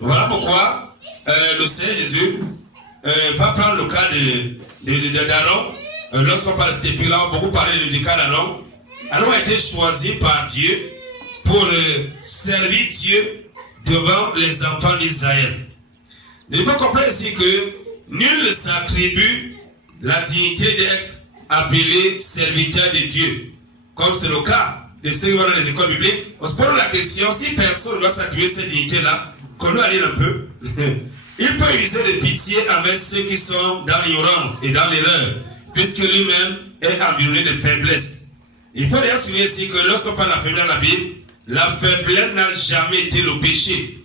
Voilà pourquoi le Seigneur Jésus va prendre le cas d'Aaron. Lorsqu'on parle de cet épi, là, on a beaucoup parlé du cas d'Aaron. Aaron a été choisi par Dieu pour servir Dieu devant les enfants d'Israël. Il faut comprendre ici que nul ne s'attribue la dignité d'être appelé serviteur de Dieu. Comme c'est le cas de ceux qui vont dans les écoles bibliques, on se pose la question, si personne ne doit s'attribuer cette dignité-là, qu'on doit lire un peu, il peut user de pitié avec ceux qui sont dans l'ignorance et dans l'erreur, puisque lui-même est environné de faiblesse. Il faut d'ailleurs souligner ici que lorsqu'on parle de la faiblesse dans la Bible, la faiblesse n'a jamais été le péché.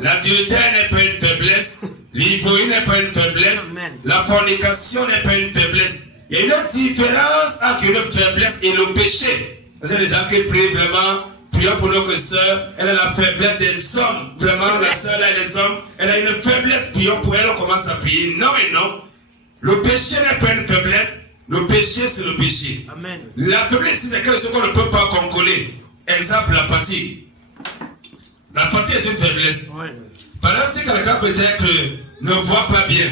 L'adultère n'est pas une faiblesse, l'ivoire n'est pas une faiblesse, la fornication n'est pas une faiblesse. Il y a une différence entre une faiblesse et le péché. Vous avez des gens qui prient vraiment, prions pour nos sœurs, elle a la faiblesse des hommes. Vraiment, la sœur là, les hommes, elle a une faiblesse, prions pour elle, on commence à prier. Non et non. Le péché n'est pas une faiblesse, le péché c'est le péché. Amen. La faiblesse c'est quelque chose qu'on ne peut pas contrôler. Exemple, la fatigue. La fatigue est une faiblesse. Ouais. Par exemple, si quelqu'un peut-être ne voit pas bien,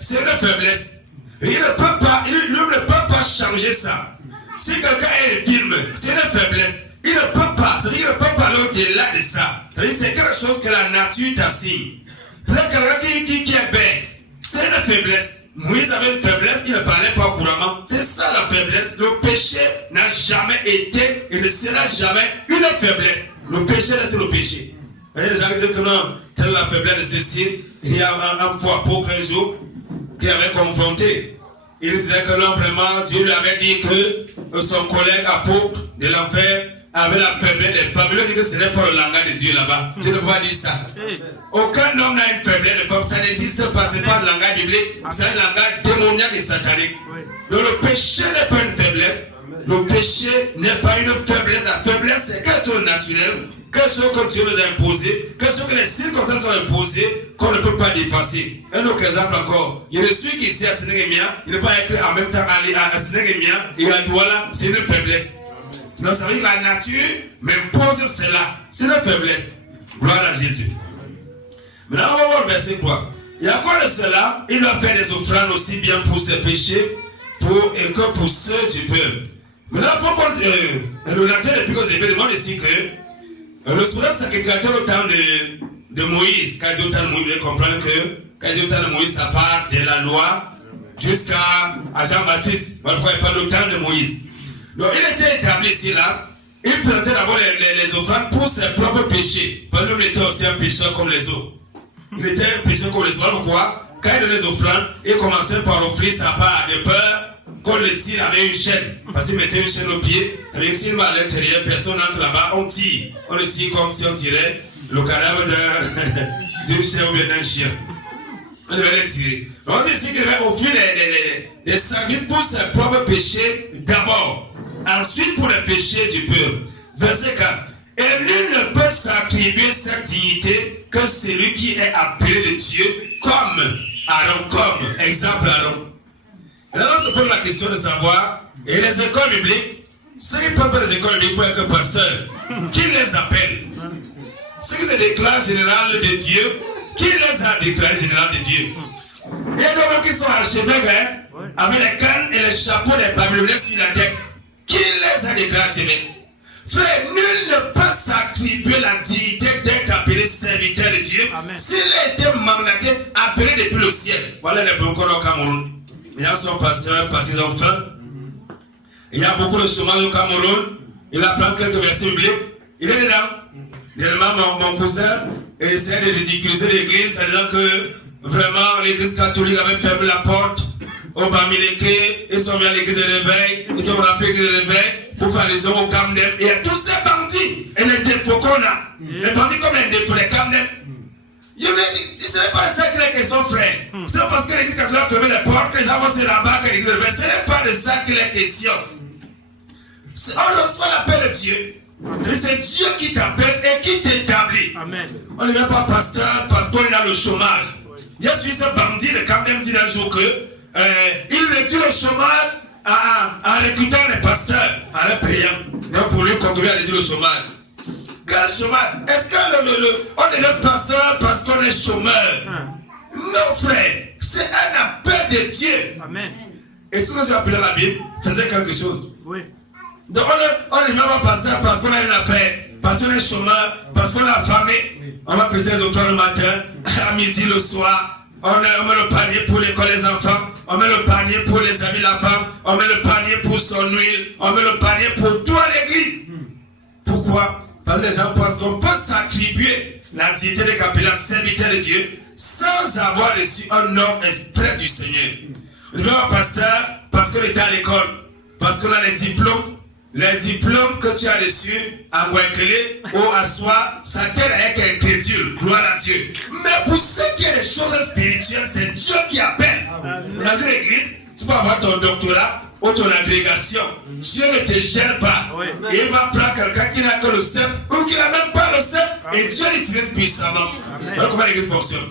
c'est une faiblesse. Il ne peut pas, il ne peut pas changer ça. Si quelqu'un est film, c'est une faiblesse. Il ne peut pas, il ne peut pas aller au-delà de ça. C'est quelque chose que la nature t'assigne. Peut-être quelqu'un qui est bête, c'est une faiblesse. Moïse avait une faiblesse, il ne parlait pas couramment. C'est ça la faiblesse. Le péché n'a jamais été et ne sera jamais une faiblesse. Le péché reste le péché. Il y a des gens qui disent que non, telle la faiblesse de ceci. Il y a un fois pour 15 jours qui avait confronté. Il disait que non, vraiment, Dieu lui avait dit que son collègue apôtre de l'enfer avait la faiblesse des femmes. Il lui a dit que ce n'est pas le langage de Dieu là-bas. Dieu ne peut pas dire ça. Aucun homme n'a une faiblesse de femme. Ça n'existe pas. Ce n'est pas le langage biblique. C'est un langage démoniaque et satanique. Donc le péché n'est pas une faiblesse. Le péché n'est pas une faiblesse. La faiblesse, c'est quelque chose de naturel. Quelque chose que Dieu nous a imposé. Quelque chose que les circonstances ont imposé qu'on ne peut pas dépasser. Un autre exemple encore. Il y a celui qui est ici à Sénégamia. Il ne peut pas être en même temps à Sénégamia et à Douala. C'est une faiblesse. Donc ça veut dire que la nature m'impose cela. C'est une faiblesse. Gloire à Jésus. Maintenant, on va voir le verset 3. Il y a encore de cela, il doit faire des offrandes aussi bien pour ses péchés et que pour ceux du peuple. Maintenant, pour le lecteur de Picos Zébé demande ici que le souverain sacrificateur au temps de Moïse, quand il dit au temps de Moïse, vous devez comprendre que quand il dit au temps de Moïse, ça part de la loi jusqu'à Jean-Baptiste. Voilà pourquoi il parle au temps de Moïse. Donc il était établi ici là, il présentait d'abord les offrandes pour ses propres péchés. Parce que lui était aussi un pécheur comme les autres. Il était un pécheur comme les autres. Pourquoi? Quand il donnait les offrandes, il commençait par offrir sa part de peur qu'on le tire avec une chaîne. Parce qu'il mettait une chaîne au pied, avec une main à l'intérieur, personne n'entre là-bas, on tire. On le tire comme si on tirait le cadavre d'une chien ou bien d'un chien. On devait le tirer. Donc on dit ici qu'il devait offrir des sacrifices pour ses propres péchés d'abord. Ensuite pour les péchés du peuple. Verset 4. Et nul ne peut s'attribuer cette dignité que celui qui est appelé de Dieu comme Aaron, comme exemple Aaron. Et là on se pose la question de savoir, et les écoles bibliques, ceux qui passent par les écoles bibliques pour être pasteurs, qui les appelle? Ceux qui se déclarent général de Dieu, qui les a déclarés général de Dieu? Il y a des gens qui sont archevêques, avec les cannes et les chapeaux des babyloniens sur la tête. Qui les a déclarés archevêques? Frère, nul ne peut s'attribuer la dignité d'être appelé serviteur de Dieu s'il a été mandaté, appelé depuis le ciel. Voilà les problèmes au Cameroun. Il y a son pasteur parce qu'ils ont faim. Il y a beaucoup de chômage au Cameroun. Il apprend quelques versets bibliques. Il est dedans. Dernièrement, mon cousin essaie de ridiculiser l'église en disant que vraiment l'église catholique avait fermé la porte au Bamileke. Ils sont venus à l'église de réveil. Ils sont remplis l'église de réveil pour faire les hommes au Camden. Et il y a tous ces bandits et les défauts qu'on a. Les bandits comme les défauts, les Camden. Je vous ai dit, si ce n'est pas de ça qu'il est question, frère. C'est parce que l'église catholique a fermé les portes, les gens vont se rabattre à l'église de réveil. Ce n'est pas de ça qu'il est question. On reçoit l'appel de Dieu. C'est Dieu qui t'appelle et qui t'établit. On ne vient pas pasteur parce qu'on est dans le chômage. Je suis ce bandit de Camden dit un jour que il réduit le chômage en recrutant les pasteurs, en les payant. Donc pour lui contribuer à réduire le chômage. Quel chômage? Est-ce que on est le pasteur parce qu'on est chômeur? Non, frère. C'est un appel de Dieu. Amen. Et tout ce que j'ai appelé la Bible faisait quelque chose. Oui. Donc on est même pas pasteur parce qu'on a une affaire, parce qu'on est chômeur, parce qu'on a affamé. On va prêter les offrandes le matin, à midi, le soir. On met le panier pour l'école des enfants. On met le panier pour les amis de la femme. On met le panier pour son huile. On met le panier pour tout à l'église. Pourquoi? Parce que les gens pensent qu'on peut s'attribuer la dignité de capellan, serviteur de Dieu, sans avoir reçu un nom exprès du Seigneur. Je veux un pasteur parce qu'on était à l'école, parce qu'on a les diplômes que tu as reçus à Guaykele ou à soi, ça t'aide à être incrédule, gloire à Dieu. Mais pour ce qui est des choses spirituelles, c'est Dieu qui appelle. Dans une église, tu peux avoir ton doctorat ou ton agrégation. Dieu ne te gère pas. Il va prendre quelqu'un qui n'a que le step ou qui n'a même pas le step et Dieu l'utilise puissamment. Voilà comment l'église fonctionne.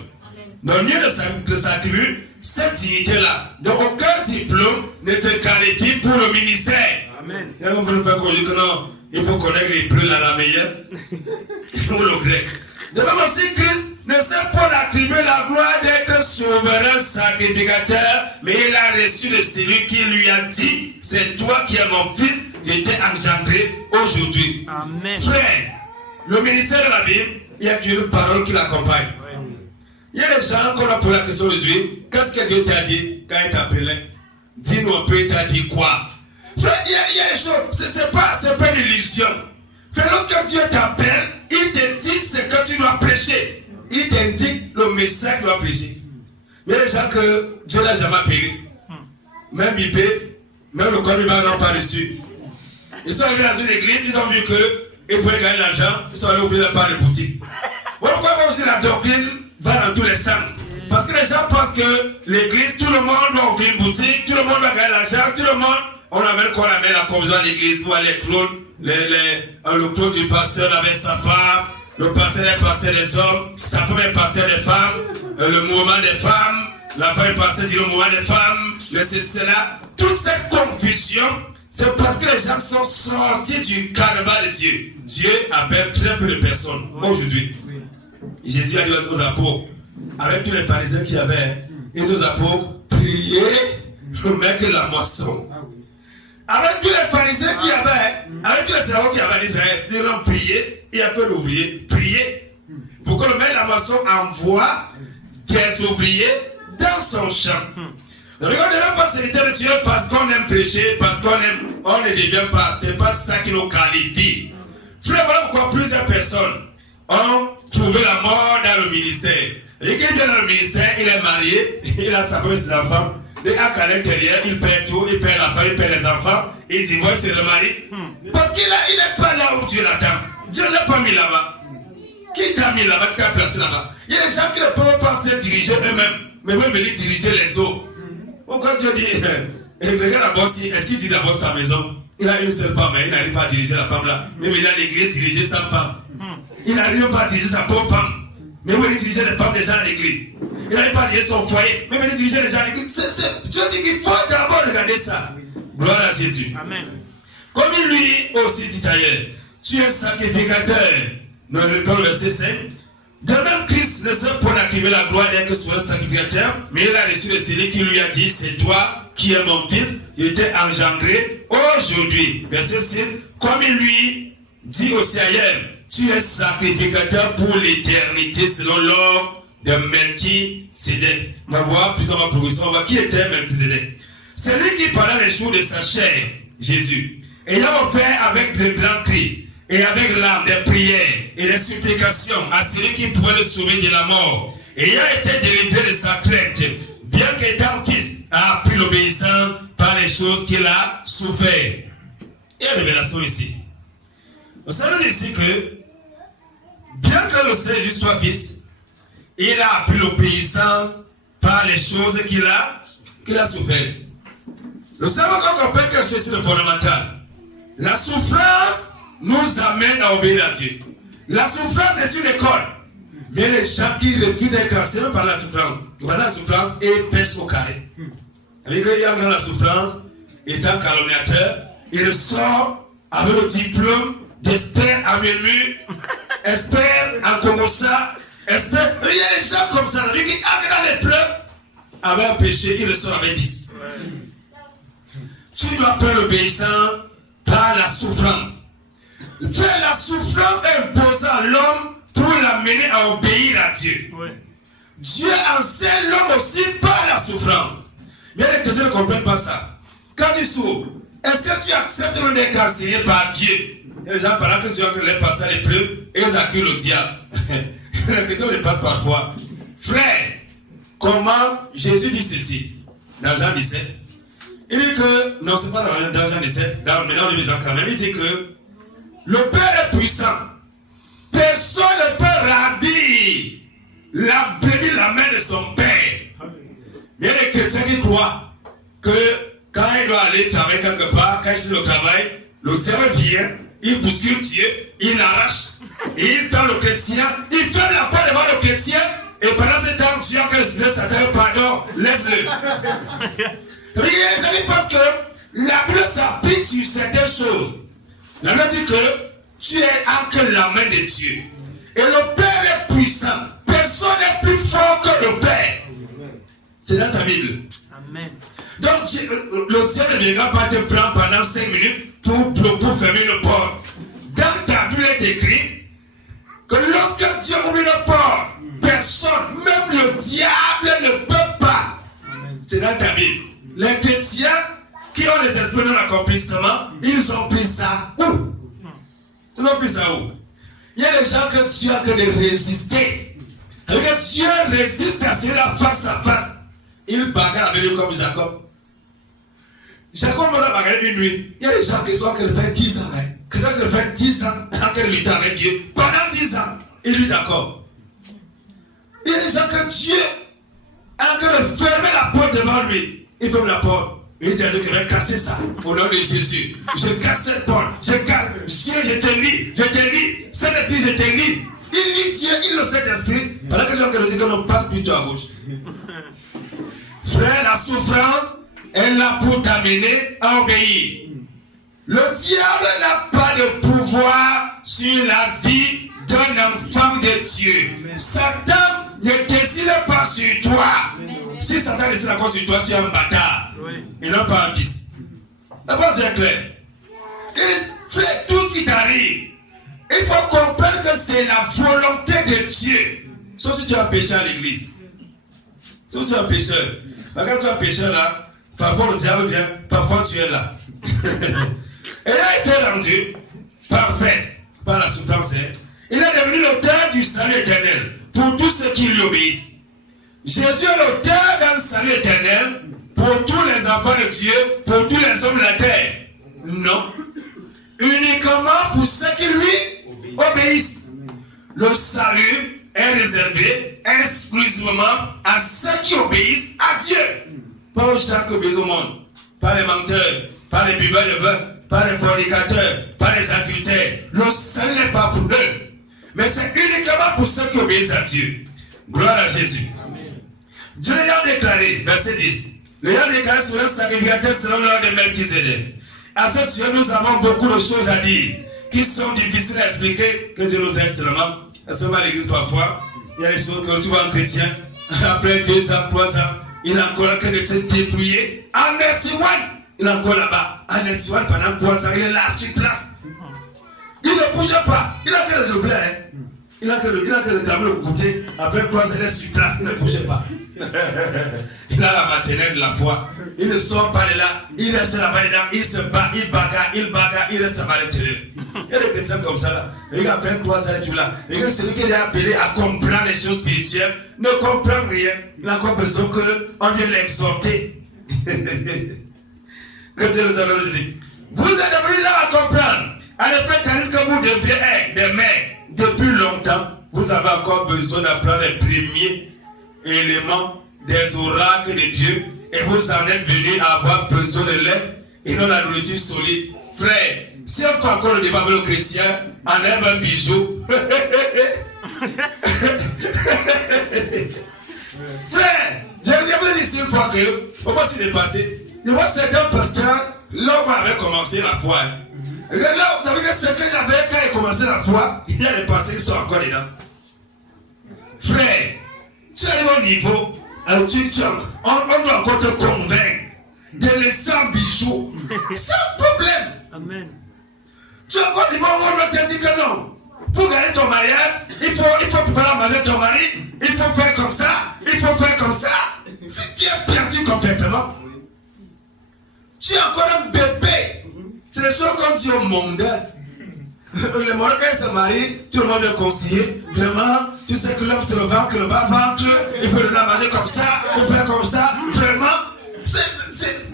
Donc, mieux de s'attribuer cette dignité-là. Donc, aucun diplôme ne te qualifie pour le ministère. Amen. Il y a un peu qu'on dit que non, il faut connaître l'hébreu la meilleure ou le grec. De même aussi, Christ ne s'est pas attribuer la gloire d'être souverain sacrificateur, mais il a reçu de celui qui lui a dit, c'est toi qui es mon fils, qui t'ai engendré aujourd'hui. Amen. Frère, le ministère de la Bible, il y a une parole qui l'accompagne. Il y a des gens qu'on a posé la question aujourd'hui. Qu'est-ce que Dieu t'a dit quand il t'appelait? Dis-nous un peu, il t'a dit quoi? Frère, il y a des choses, c'est pas une illusion. Frère, lorsque Dieu t'appelle, il te dit ce que tu dois prêcher. Il t'indique le message que tu dois prêcher. Il y a des gens que Dieu n'a jamais appelé. Même Bibé, même le corps n'ont pas reçu. Ils sont arrivés dans une église, ils ont vu qu'ils pouvaient gagner l'argent, ils sont allés ouvrir la part de boutique. Pourquoi aujourd'hui la doctrine va dans tous les sens? Parce que les gens pensent que l'église, tout le monde doit ouvrir une boutique, tout le monde doit gagner l'argent, tout le monde, on amène la provision à l'église, ou à les clones, le clone du pasteur avec sa femme, le pasteur des hommes, sa femme est pasteur des femmes, le mouvement des femmes, la femme est pasteur du mouvement des femmes, c'est là. Toute cette confusion, c'est parce que les gens sont sortis du carnaval de Dieu. Dieu appelle très peu de personnes aujourd'hui. Jésus a dit aux apôtres, avec tous les pharisiens qu'il y avait, ils aux apôtres, priez, le mec de la moisson. Avec tous les pharisiens qu'il y avait, avec tous les servants qu'il y avait en Israël, ils ont prié, il y a peu d'ouvriers, priez, pour que le mec de la moisson envoie des ouvriers dans son champ. Donc on ne devient pas serviteur de Dieu parce qu'on aime prêcher, parce on ne devient pas, c'est pas ça qui nous qualifie. Frère, voilà pourquoi plusieurs personnes ont trouvé la mort dans le ministère. Et quand il vient dans le ministère, il est marié, il a sa femme et ses enfants. Et à l'intérieur, il perd tout, il perd la femme, il perd les enfants, il divorce et le mari. Parce qu'il n'est pas là où Dieu l'attend. Dieu ne l'a pas mis là-bas. Qui t'a mis là-bas, qui t'a placé là-bas? Il y a des gens qui ne peuvent pas se diriger eux-mêmes, mais veulent venir diriger les autres. Pourquoi Dieu dit, regarde d'abord, est-ce qu'il dit d'abord sa maison? Il a une seule femme, mais il n'arrive pas à diriger la femme là. Mais il a l'église diriger sa femme. Il n'arrive pas à diriger sa pauvre femme. Mais il diriger les femmes déjà à l'église. Il n'arrive pas à diriger son foyer. Mais il diriger les gens à l'église. Dieu dit qu'il faut d'abord regarder ça. Gloire à Jésus. Amen. Comme il lui aussi dit ailleurs, tu es sacrificateur. Dans le verset 5. De même, Christ ne s'est pas attribué la gloire d'être soit un sacrificateur, mais il a reçu de celui qui lui a dit, c'est toi qui es mon fils, il était engendré aujourd'hui. Verset 6. Comme il lui dit aussi ailleurs, tu es sacrificateur pour l'éternité selon l'ordre de Melchisédek. On va voir, puis on va progresser, on va voir qui était Melchisédek. C'est lui qui, pendant les jours de sa chair, Jésus, ayant offert avec de grands cris, et avec l'âme des prières et des supplications à celui qui pouvait le sauver de la mort, ayant été délivré de sa crainte, bien qu'étant fils, a appris l'obéissance par les choses qu'il a souffert. Il y a une révélation ici. Vous savez ici que, bien que le Seigneur Jésus soit fils, il a appris l'obéissance par les choses qu'il a souffert. Nous savons qu'on comprend que c'est le fondamental. La souffrance nous amène à obéir à Dieu. La souffrance est une école. Il y a des gens qui refusent d'être enseigné par la souffrance. Par la souffrance et pèsent au carré. Avec qu'il y a la souffrance, étant calomniateur, il sort avec le diplôme d'experts en murmure, experts en commensat, experts. Il y a des gens comme ça, qui entrent dans l'épreuve avec un péché, il ressort avec 10. Tu dois prendre l'obéissance par la souffrance. Faire la souffrance imposée à l'homme pour l'amener à obéir à Dieu. Dieu enseigne l'homme aussi par la souffrance. Mais les chrétiens ne comprennent pas ça. Quand tu souffres, est-ce que tu acceptes même d'être enseigné par Dieu? Il y a des gens pendant que tu as que les passer à l'épreuve et ils accusent le diable. Les chrétiens le passent parfois. Frère, comment Jésus dit ceci dans Jean 17? Il dit que, non, c'est pas dans Jean 17, dans le livre de Jean quand même, il dit que le Père est puissant. Personne ne peut ravir la brebis la main de son Père. Il y a des chrétiens qui croient que quand il doit aller travailler quelque part, quand il est au travail, le diable vient, il bouscule Dieu, il l'arrache, il prend le chrétien, il ferme la porte devant le chrétien, et pendant ce temps, Dieu a que le Satan, pardon, laisse-le. Il y a des gens qui pensent que la Bible s'applique sur certaines choses. La Bible dit que tu es entre la main de Dieu. Et le Père est puissant. Personne n'est plus fort que le Père. C'est dans ta Bible. Amen. Donc, le diable ne viendra pas te prendre pendant 5 minutes pour fermer le port. Dans ta Bible, il est écrit que lorsque Dieu ouvre le port, personne, même le diable, ne peut pas. C'est dans ta Bible. Les chrétiens qui ont les esprits de l'accomplissement, ils ont pris ça où? Ils ont pris ça où? Il y a des gens que Dieu a que de résister. Que Dieu résiste à cela face à face. Il bagarre avec lui comme Jacob. Jacob m'a bagarré une nuit. Il y a des gens qui sont que fait 10 ans. Quelqu'un qui fait 10 ans, en lutte avec Dieu. Pendant 10 ans, il lui d'accord. Il y a des gens que Dieu a que de fermer la porte devant lui. Il ferme la porte. Il dit à Dieu qu'il va casser ça. Au nom de Jésus. Je casse cette porte. Je casse. Dieu, je te lis. Je te lis. Saint-Esprit, je te lis. Il lit Dieu, il le Saint-Esprit. Pendant que les gens qui nous passent plutôt à gauche. Frère, la souffrance est là pour t'amener à obéir. Le diable n'a pas de pouvoir sur la vie d'un enfant de Dieu. Satan ne décide pas sur toi. Si Satan décide encore sur toi, tu es un bâtard. Et non pas un fils. D'abord, Dieu est clair. Frère, tout ce qui t'arrive, il faut comprendre que c'est la volonté de Dieu. Sauf si tu es un pécheur à l'église. Sauf si tu es un pécheur. Quand tu es un pécheur là, parfois le diable vient, parfois tu es là. Et il a été rendu parfait par la souffrance. Il est devenu l'auteur du salut éternel pour tous ceux qui lui obéissent. Jésus est l'auteur d'un salut éternel pour tous les enfants de Dieu, pour tous les hommes de la terre. Non. Uniquement pour ceux qui lui obéissent. Le salut est réservé exclusivement à ceux qui obéissent à Dieu. Pas aux gens qui obéissent au monde. Pas les menteurs, pas les buveurs de vin, pas les fornicateurs, pas les adultères. Le salut n'est pas pour eux. Mais c'est uniquement pour ceux qui obéissent à Dieu. Gloire à Jésus. Amen. Dieu l'a déclaré, verset 10. Le l'a déclaré sur un sacrificateur selon l'ordre de Melchizedek. À ce sujet, nous avons beaucoup de choses à dire qui sont difficiles à expliquer, que Dieu nous aide seulement. Est-ce qu'on va à l'église parfois? Il y a des choses que tu vois un chrétien, après 2 ans, 3 ans, il a encore que de se débrouiller. En Estiwan, il est encore là-bas. En Estiwan, pendant 3 ans, il est là sur place. Il ne bouge pas. Il a que le doublé. Il a que le tableau de côté. Après 3 ans, il est sur place. Il ne bouge pas. Il a la maternelle de la foi. Il ne sort pas de là. Il reste là-bas dedans. Il se bat. Il bagarre. Il reste là-bas à l'intérieur. Il y a des chrétiens comme ça là. Il a après 3 ans, il est là. Et celui qui est appelé à comprendre les choses spirituelles ne comprend rien. Il a encore besoin qu'on vienne l'exhorter. Que Dieu nous a dit. Vous êtes devenus là à comprendre. En effet, tandis que vous deviez être des mères depuis longtemps, vous avez encore besoin d'apprendre les premiers éléments des oracles de Dieu et vous en êtes venus à avoir besoin de lait et non la nourriture solide. Frère, si on fait encore le débat avec le chrétien, enlève un bijou. Frère, Jésus vous dit une fois que, pourquoi c'est dépassé? Je vois certains pasteurs, l'homme avait commencé la foi. Regarde là, vous savez que ce que j'avais quand il commençait la foi, il y a des pensées qui sont encore dedans. Frère, tu arrives au niveau, alors on doit encore te convaincre de laisser un bijou. C'est un problème. Amen. Tu as encore du moment où on doit te dire que non. Pour gagner ton mariage, il faut préparer à manger ton mari, il faut faire comme ça, il faut faire comme ça. Si tu es perdu complètement, tu es encore un bébé. C'est des choses qu'on dit au monde. Le monde quand il se marie, tout le monde est conseillé. Vraiment, tu sais que l'homme c'est le ventre, le bas ventre, il faut donner à manger comme ça, il faut faire comme ça. Vraiment,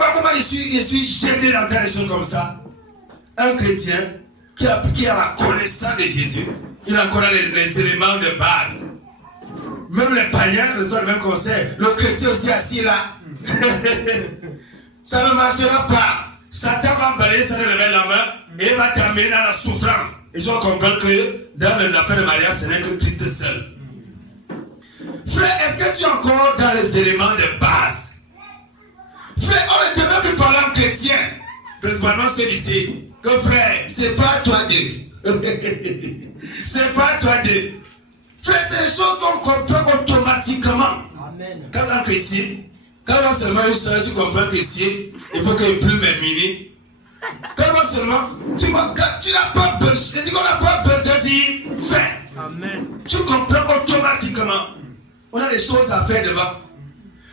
moi je suis gêné d'entendre des choses comme ça. Un chrétien qui a la connaissance de Jésus, il a connaît les éléments de base. Même les païens nous donnent le même conseil. Le chrétien aussi assis là. Ça ne marchera pas. Satan va balayer, ça ne révèle la main et va t'amener dans la souffrance. Et je comprends que dans l'appel de mariage, ce n'est que Christ seul. Frère, est-ce que tu es encore dans les éléments de base? Frère, on ne devait plus parler en chrétien. Principalement ceux d'ici. Que frère, c'est pas toi deux. C'est pas toi deux. Frère, c'est des choses qu'on comprend automatiquement. Amen. Quand on est chrétien, quand on seulement une soeur, tu comprends qu'ici, il faut qu'il plume mes mini. Quand seulement, tu n'as pas besoin, je dis qu'on n'a pas besoin de dire fais. Amen. Tu comprends automatiquement. On a des choses à faire devant.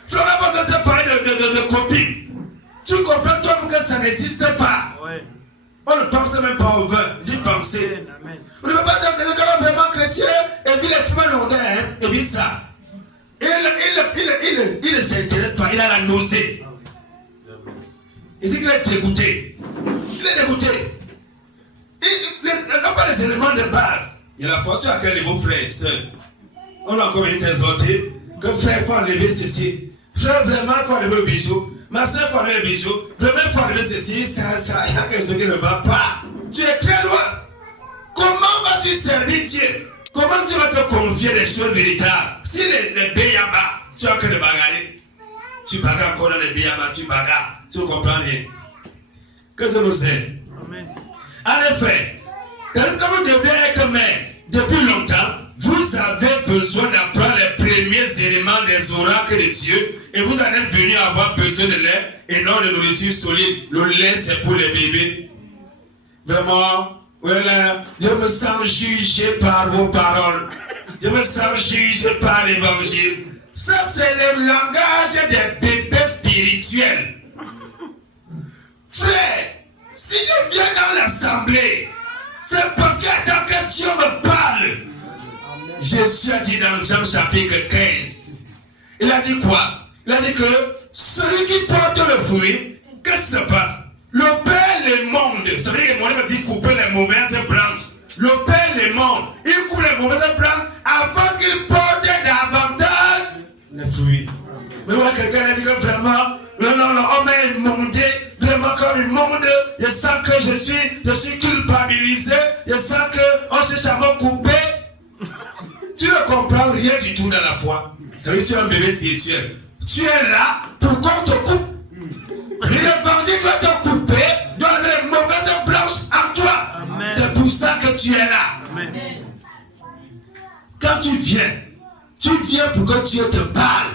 Frère, on n'a pas besoin de parler de copines. Tu comprends toi que ça n'existe pas. Ouais. On ne pense même pas au vin, j'y pensais. On ne peut pas dire que c'est quand même vraiment chrétien, et puis les fumeurs l'ont et puis ça. Il ne s'intéresse pas, il a la nausée. Il dit qu'il est dégoûté. Il est dégoûté. Il n'a pas les éléments de base. Il y a la fortune à quel niveau frère et soeur. On a encore été exhorté que frère, il faut enlever ceci. Frère, vraiment, il faut enlever le bijou. Ma soeur, il faut enlever le bijou. Vraiment, il faut enlever ceci. Ça, il y a quelque chose qui ne va pas. Tu es très loin. Comment vas-tu servir Dieu? Comment tu vas te confier des choses véritables? Si les béyabas, tu as que de bagarrer. Tu bagarres encore dans les béyabas, tu bagarres. Tu ne comprends rien. Que ça nous aide. Amen. En effet, quand vous devez être mère depuis longtemps, vous avez besoin d'apprendre les premiers éléments des oracles de Dieu et vous en êtes venu avoir besoin de lait et non de nourriture solide. Le lait, c'est pour les bébés. Vraiment, voilà, je me sens jugé par vos paroles. Je me sens jugé par l'évangile. Ça, c'est le langage des bébés spirituels. Frère, si je viens dans l'assemblée, c'est parce qu'attends que Dieu me parle. Jésus a dit dans Jean chapitre 15, il a dit quoi? Il a dit que celui qui porte le fruit, qu'est-ce qui se passe? Le Père les monde, ça veut dire que mon dit couper les mauvaises branches. Le Père les monde, il coupe les mauvaises branches avant qu'il porte davantage les fruits. Mais moi, quelqu'un a dit que vraiment, on m'a émondé, vraiment comme il monde, je sens que je suis culpabilisé, je sens qu'on cherche à me couper. Tu ne comprends rien du tout dans la foi. Tu es un bébé spirituel. Tu es là pour qu'on te coupe. Et l'évangile doit te couper, doit enlever les mauvaises branches en toi. C'est pour ça que tu es là. Amen. Quand tu viens pour que Dieu te parle.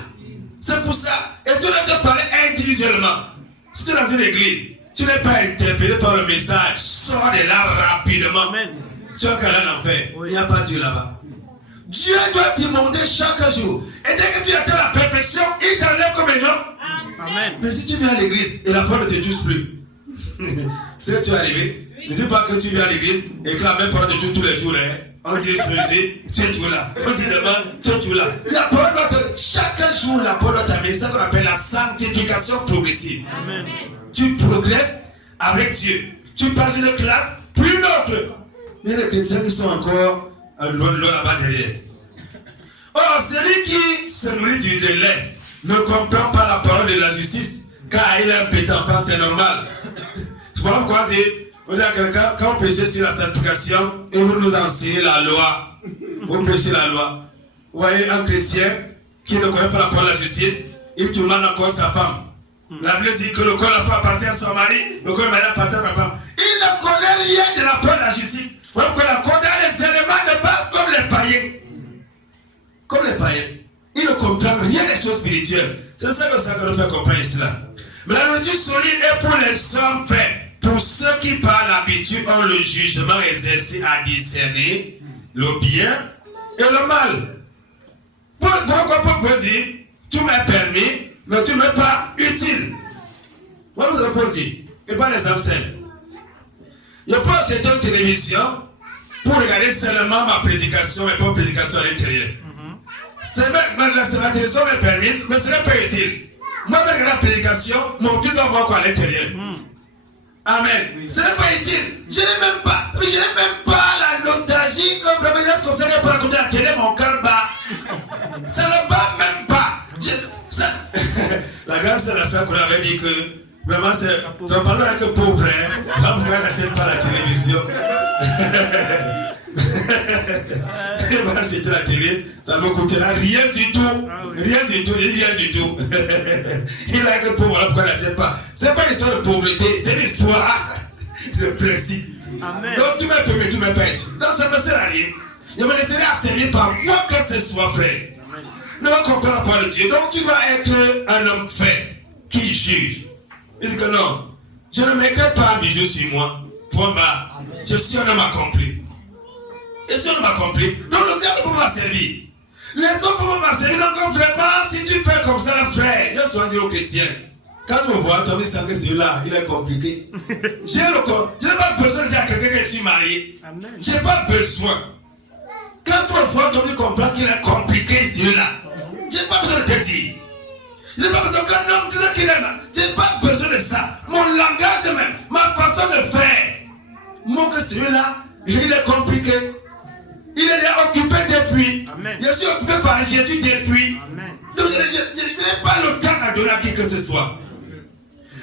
C'est pour ça. Et tu dois te parler individuellement. Si tu es dans une église, tu n'es pas interpellé par le message, sors de là rapidement. Amen. Tu as qu'à aller en enfer. Il n'y a pas Dieu là-bas. Dieu doit t'immander chaque jour. Et dès que tu atteins la perfection, il t'enlève comme un homme. Amen. Mais si tu viens à l'église et la porte ne te touche plus, c'est que tu es arrivé. Ne dis pas que tu viens à l'église et que la même porte te touche tous les jours. On dit jeudi, tu es toujours là. On dit demain, tu es toujours là. La porte doit chaque jour, la porte doit t'amener. C'est ce qu'on appelle la sanctification progressive. Amen. Tu progresses avec Dieu. Tu passes une classe, puis une autre. Mais les chrétiens qui sont encore loin là-bas derrière. Or, celui qui se nourrit du lait ne comprend pas la parole de la justice, car il est un pétant, c'est normal. Je vois pourquoi dire, on dit à quelqu'un, quand on prêchait sur la sanctification, et vous nous enseignez la loi, vous prêchez la loi. Vous voyez un chrétien qui ne connaît pas la parole de la justice, il demande encore sa femme. La Bible dit que le corps de la femme appartient à son mari, le corps de mari appartient à sa femme. Il ne connaît rien de la peur de la justice. Il connaît les éléments de base comme les païens. Comme les païens. Il ne comprend rien des choses spirituelles. C'est ça que ça nous fait comprendre cela. Mais la nourriture solide est pour les hommes faits. Pour ceux qui par l'habitude ont le jugement exercé à discerner le bien et le mal. Pourquoi Paul dire, tu m'as permis, mais tu ne m'es pas utile. Voilà ce que Paul dit. Et pas les hommes simples. Je peux acheter une télévision pour regarder seulement ma prédication, mais pas une prédication à l'intérieur. La télévision m'est permis, mais ce n'est pas utile. Moi, je regarde la prédication, mon fils va voir quoi à l'intérieur. Amen. Ce n'est pas utile. Je n'ai même pas la nostalgie comme comme ça que pour raconter la télé, mon cœur bat. Ça ne bat même pas. La grâce de la sœur qu'on avait dit que vraiment c'est. Tu en parles avec un pauvre, hein. Pourquoi n'achète pas la télévision? Moi, c'était la télé, ça me coûtera rien du tout. Rien du tout, rien du tout. Il a que pauvre, pourquoi il n'achète pas? C'est pas l'histoire de pauvreté, c'est l'histoire de principe. Amen. Donc tu m'as permis, tu m'as pas été. Donc ça ne me sert à rien. Je me laisserai abstenir par quoi que ce soit, frère. Ne va comprendre la parole de Dieu. Donc tu vas être un homme fait qui juge. Il dit que non, je ne mettrai pas un bijou sur moi. Point bas. Je suis un homme accompli. Et si on m'a compris, donc le diable peut m'en servir. Les hommes peuvent m'en servir. Donc vraiment, si tu fais comme ça, frère, je sois dire aux chrétiens, quand tu me vois, tu me dis que celui-là, il est compliqué. Je n'ai pas besoin de dire à quelqu'un que je suis marié. Je n'ai pas besoin. Quand tu me vois, tu me comprends qu'il est compliqué celui-là. Je n'ai pas besoin de te dire. Je n'ai pas besoin qu'un homme dise qu'il aime. Je n'ai pas besoin de ça. Mon langage même, ma façon de faire. Moi que celui-là, il est compliqué. Il est occupé depuis. Amen. Je suis occupé par Jésus depuis. Amen. Donc je n'ai pas le temps à donner à qui que ce soit.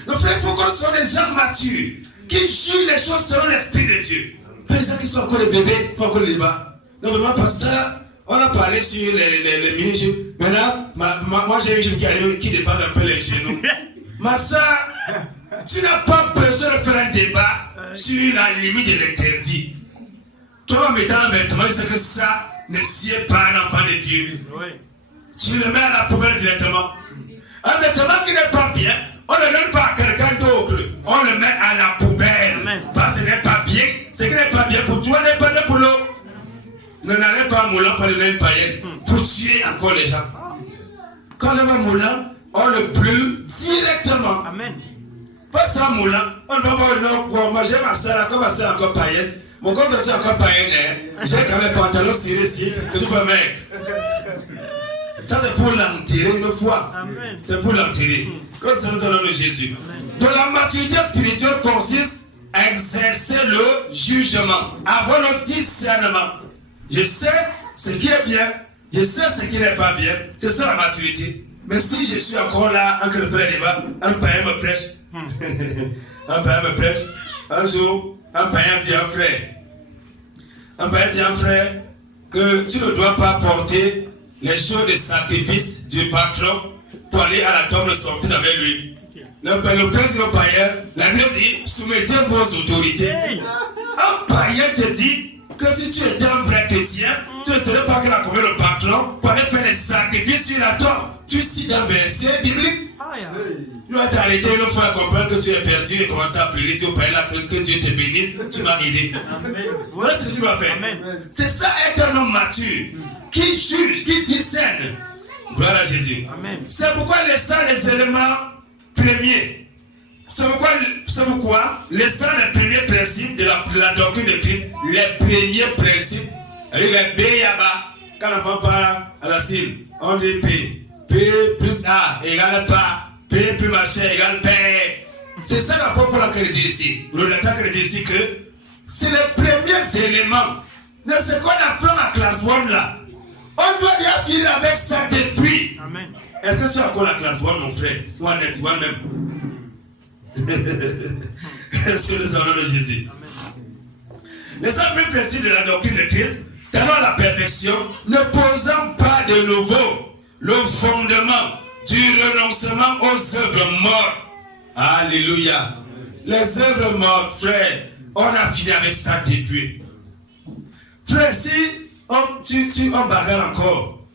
Donc frère, il faut qu'on soit des gens matures qui jugent les choses selon l'Esprit de Dieu. Pas les gens qui sont encore des bébés, il faut encore les débats. Donc vraiment, pasteur, on a parlé sur les mini-jeux. Maintenant, moi j'ai une jeune qui dépasse un peu les genoux. Ma soeur, tu n'as pas besoin de faire un débat sur la limite de l'interdit. Toi, en mettant un vêtement, c'est que ça ne sied pas un enfant de Dieu. Oui. Tu le mets à la poubelle directement. Un vêtement qui n'est pas bien, on ne le donne pas à quelqu'un d'autre. On le met à la poubelle. Amen. Parce que ce n'est pas bien. Ce qui n'est pas bien pour toi n'est pas bien pour l'autre. Ne n'allez pas à Moulin pour donner une païenne. Pour tuer encore les gens. Quand on va à Moulin, on le brûle directement. Amen. Pas ça Moulin. On ne va pas dire, moi j'ai ma soeur, comme ma soeur encore païenne. Mon corps de encore païenne, j'ai quand même les pantalons serrés ici, que tu peux mettre. Ça c'est pour l'enterrer une fois. C'est pour l'enterrer. Comme ça nous allons de Jésus. Donc la maturité spirituelle consiste à exercer le jugement, avoir le discernement. Je sais ce qui est bien, je sais ce qui n'est pas bien. C'est ça la maturité. Mais si je suis encore là, en train de faire des débats, un païen me prêche. Un païen me prêche. Un jour, un païen dit à un frère. Un païen dit à un frère que tu ne dois pas porter les choses de sacrifice du patron pour aller à la tombe de son fils avec lui. Le frère dit au païen, la Bible dit, soumettez vos autorités. Un païen te dit que si tu étais un vrai chrétien, tu ne serais pas que la commune le patron pour aller faire des sacrifices sur la tombe. Tu cites un verset biblique. Tu dois t'arrêter une fois à comprendre que tu es perdu et commencer à pleurer. Tu vas parler là, que Dieu te bénisse, tu vas aider. Voilà ce que tu dois faire. C'est ça être un homme mature qui juge, qui discerne. Gloire à Jésus. C'est pourquoi les éléments premiers. C'est pourquoi les premiers principes de la doctrine de Christ, les premiers principes, les B là-bas, quand on va pas à la cible, on dit P. P plus A égale pas. P plus machin égale P. C'est ça l'apôtre Paul qui dit ici. Le latin qui dit ici que c'est les premiers éléments de ce qu'on apprend en classe 1 là. On doit déjà finir avec ça depuis. Amen. Est-ce que tu as encore la classe 1 mon frère? Ou en net, one même? Est-ce que nous allons de Jésus? Amen. Les premiers principes de la doctrine de Christ, talons à la perfection, ne posant pas de nouveau le fondement du renoncement aux œuvres mortes. Alléluia. Les œuvres mortes, frère, on a fini avec ça depuis. Frère, si on bagarre encore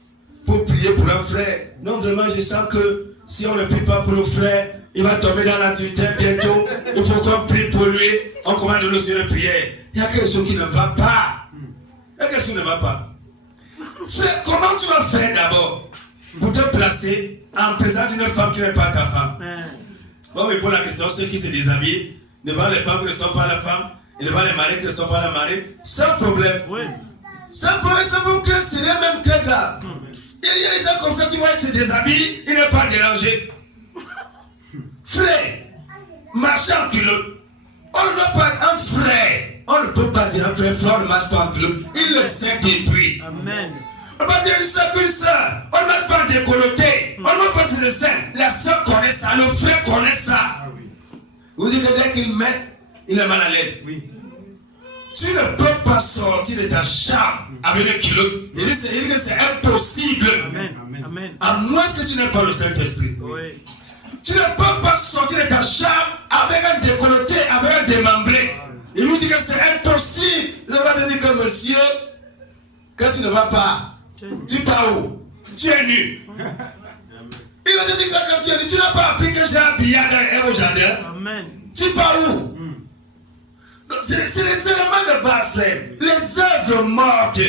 pour prier pour un frère, non, vraiment, je sens que si on ne prie pas pour le frère, il va tomber dans l'adultère bientôt. Il faut qu'on prie pour lui. On commande le Seigneur de prière. Il y a quelque chose qui ne va pas. Il y a quelque chose qui ne va pas. Frère, comment tu vas faire d'abord pour te placer en présence d'une femme qui n'est pas ta femme? Bon, mais pour la question, ceux qui se déshabillent devant les femmes qui ne sont pas la femme et devant les maris qui ne sont pas la mari, sans problème. Oui. Sans problème, ça vous crée, c'est même très grave. Il y a des gens comme ça, tu vois, ils se déshabillent, ils ne sont pas dérangés. Frère, marcher en culotte. On ne doit pas, un frère, on ne peut pas dire un frère, on ne marche pas en culotte. Il le sait depuis. Amen. On ne va dire une soeur. On ne marche pas en décolleté. On ne marche pas sur le sein. La soeur connaît ça, le frère connaît ça. Vous dites que dès qu'il met, il est mal à l'aise. Oui. Tu ne peux pas sortir de ta chambre avec le culotte. Il dit que c'est impossible. Amen. Amen. À moins que tu n'aies pas le Saint-Esprit. Oui. Tu ne peux pas sortir de ta chambre avec un décolleté, avec un démembré. Il vous dit que c'est impossible. Il va te dire que monsieur, quand tu ne vas pas, tu pars où? Tu es nu. Il va te dire que quand tu es nu, tu n'as pas appris que j'ai un billard au jardin. Amen. Tu pars où? C'est les éléments de base, frère. Les œuvres mortes.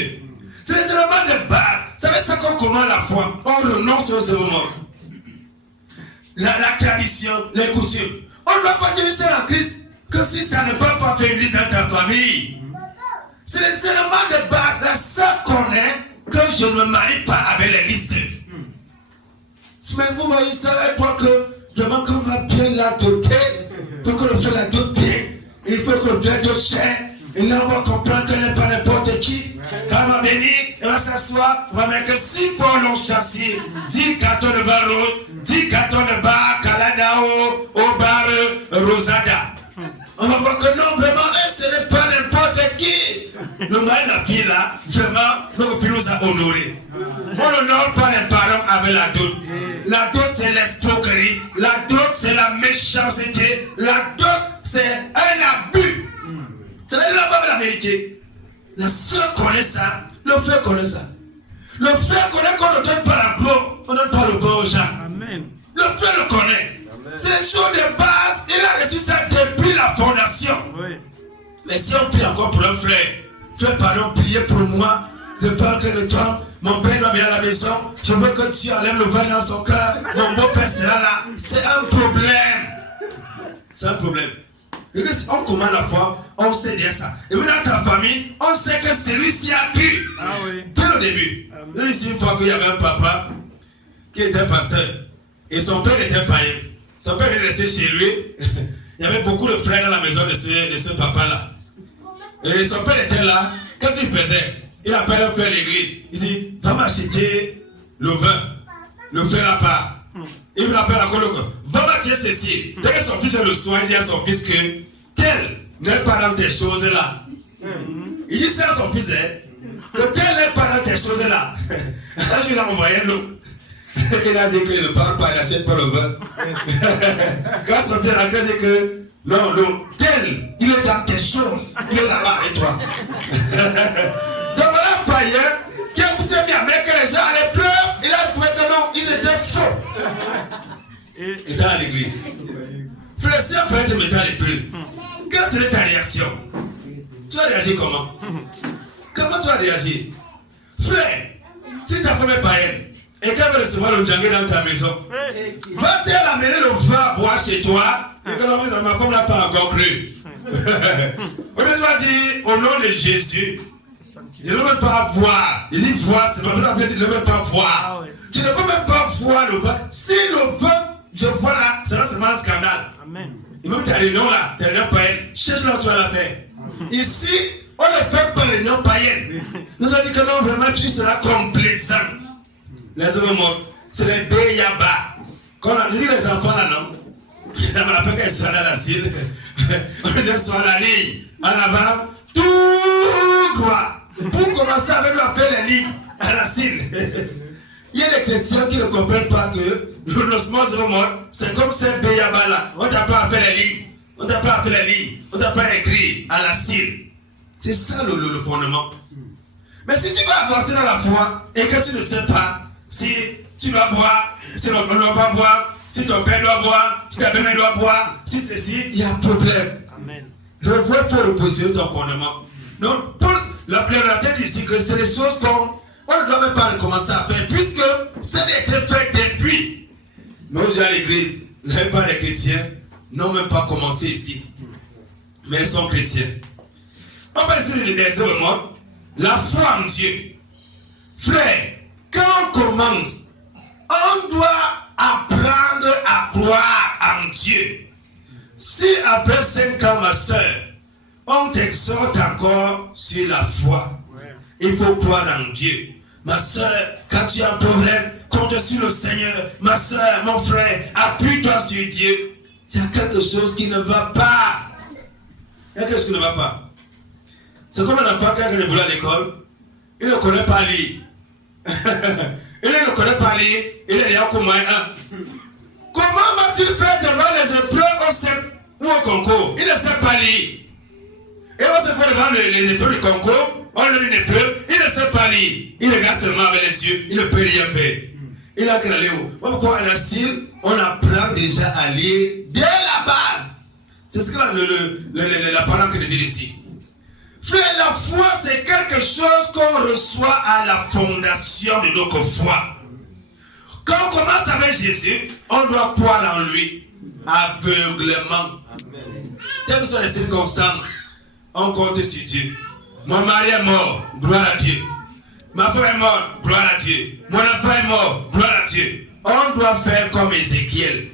C'est les éléments de base. Vous savez ça qu'on commande la foi? On renonce aux œuvres mortes. La tradition, les coutumes. On ne doit pas dire seul en Christ que si ça ne peut pas faire une liste dans ta famille. C'est les éléments de base. La sœur connaît que je ne me marie pas avec les listes. Mais vous voyez ça, elle croit que vraiment qu'on va bien la doter. Pour que le frère la dote bien. Il faut que le frère dote cher. Et là, on va comprendre qu'elle n'est pas n'importe qui. Quand elle va venir, elle va s'asseoir. On va mettre 6 Paul en châssis, 10 cartons de bar rouge, 10 cartons de bar Caladao au bar Rosada. On va voir que non, vraiment, ce n'est pas n'importe qui. Le mari de la fille là, vraiment, notre fille nous a honorés. On n'honore pas les parents avec la dot. La dot, c'est l'escroquerie. La dot, c'est la méchanceté. La dot, c'est un abus. C'est la vérité. La soeur connaît ça. Le frère connaît ça. Le frère connaît qu'on ne donne pas la gloire. On ne donne pas le beau aux gens. Amen. Le frère le connaît. C'est les choses de base. Il a reçu ça depuis la fondation. Oui. Mais si on prie encore pour un frère, frère, pardon, priez pour moi. De peur que le temps, mon père doit venir à la maison. Je veux que tu enlèves le vin dans son cœur. Mon beau-père sera là. C'est un problème. C'est un problème. Et que si on commande la foi, on sait bien ça. Et même dans ta famille, on sait que celui-ci a pu. Ah oui. Dès le début. Ici, une fois qu'il y avait un papa qui était pasteur. Et son père était païen. Son père est resté chez lui. Il y avait beaucoup de frères dans la maison de ce papa-là. Et son père était là. Qu'est-ce qu'il faisait? Il appelle un frère de l'église. Il dit, va m'acheter le vin. Le frère n'a pas. Il me l'appelle encore le corps. Va m'acheter ceci. Dès que son fils a le soin, il dit à son fils que tel n'est pas dans tes choses-là. Il dit ça à son fils, que tel n'est pas dans tes choses-là. Là, il a envoyé l'eau. Il a dit qu'il ne parle pas, il n'achète pas le vin. Quand son père a dit que non, tel, il est dans tes choses. Il est là-bas avec toi. Donc voilà un païen qui a poussé bien, mais que les gens allaient pleurer, il a trouvé que non, ils étaient faux. Il était à l'église. Frère, si un païen te mettait à l'église, quelle serait ta réaction? Tu vas réagir comment? Comment tu vas réagir? Frère, si ta femme est païenne, et qu'elle veut recevoir le djangé dans ta maison, va-t-elle amener le vin à boire chez toi? Et que l'homme ma femme n'a pas encore cru. On va dire au nom de Jésus, je ne veux même pas voir. Il dit voir, c'est pas plus appelé, je ne veux même pas voir. Je ne peux même pas voir le vin. Si le vin, je vois là, ça seulement un scandale. Amen. Et même ta réunion là, ta réunion païenne, cherche là où tu vas la faire. Ici, on ne fait pas les réunions païennes. Nous avons dit que non, vraiment, Christ sera complaisant. Les hommes morts, c'est les béyabas. Quand on a dit les enfants là, non? On appelle qu'elles soient dans la cile. On dit qu'elles soient à la ligne. En avant, tout droit. Pour commencer avec l'appeler les lignes à la cile. Il y a des chrétiens qui ne comprennent pas que le lancement de mort, c'est comme c'est Béyabala. On t'a pas appelé les lignes. On t'a pas appelé les lignes. On t'a pas écrit à la cire. C'est ça le fondement. Mais si tu vas avancer dans la foi et que tu ne sais pas si tu dois boire, si tu ne dois pas boire, si ton père doit boire, si ta belle doit boire, si ceci, il y a un problème. Amen. Le vrai faut reposer ton fondement. Donc, pour la tête ici, que c'est des choses qu'on ne doit même pas recommencer à faire, puisque ça a été fait depuis. Mais aujourd'hui à l'église, la plupart des chrétiens n'ont même pas commencé ici. Mais ils sont chrétiens. On va essayer de dire le mot. La foi en Dieu. Frère, quand on commence, on doit apprendre à croire en Dieu. Si après 5 ans, ma soeur, on t'exhorte encore sur la foi, il faut croire en Dieu. Ma soeur, quand tu as un problème, compte sur le Seigneur. Ma soeur, mon frère, appuie-toi sur Dieu. Il y a quelque chose qui ne va pas. Il y a quelque chose qui ne va pas. C'est comme un enfant quand il est à l'école, il ne connaît pas lire. Il ne connaît pas lire, il est déjà comme un. Comment va-t-il faire devant les épreuves au CEP ou au concours? Il ne sait pas lire. Et on se fait devant les épreuves du concours, on lui donne une épreuve, il ne sait pas lire. Il regarde seulement avec les yeux, il ne peut rien faire. Il a qu'à aller où? Pourquoi à la style, on apprend déjà à lire dès la base. C'est ce que la parole que dit ici. Frère, la foi, c'est quelque chose qu'on reçoit à la fondation de notre foi. Quand on commence avec Jésus, on doit croire en lui aveuglément. Quelles que soient les circonstances, on compte sur Dieu. Mon mari est mort, gloire à Dieu. Ma femme est morte, gloire à Dieu. Mon enfant est mort, gloire à Dieu. On doit faire comme Ézéchiel.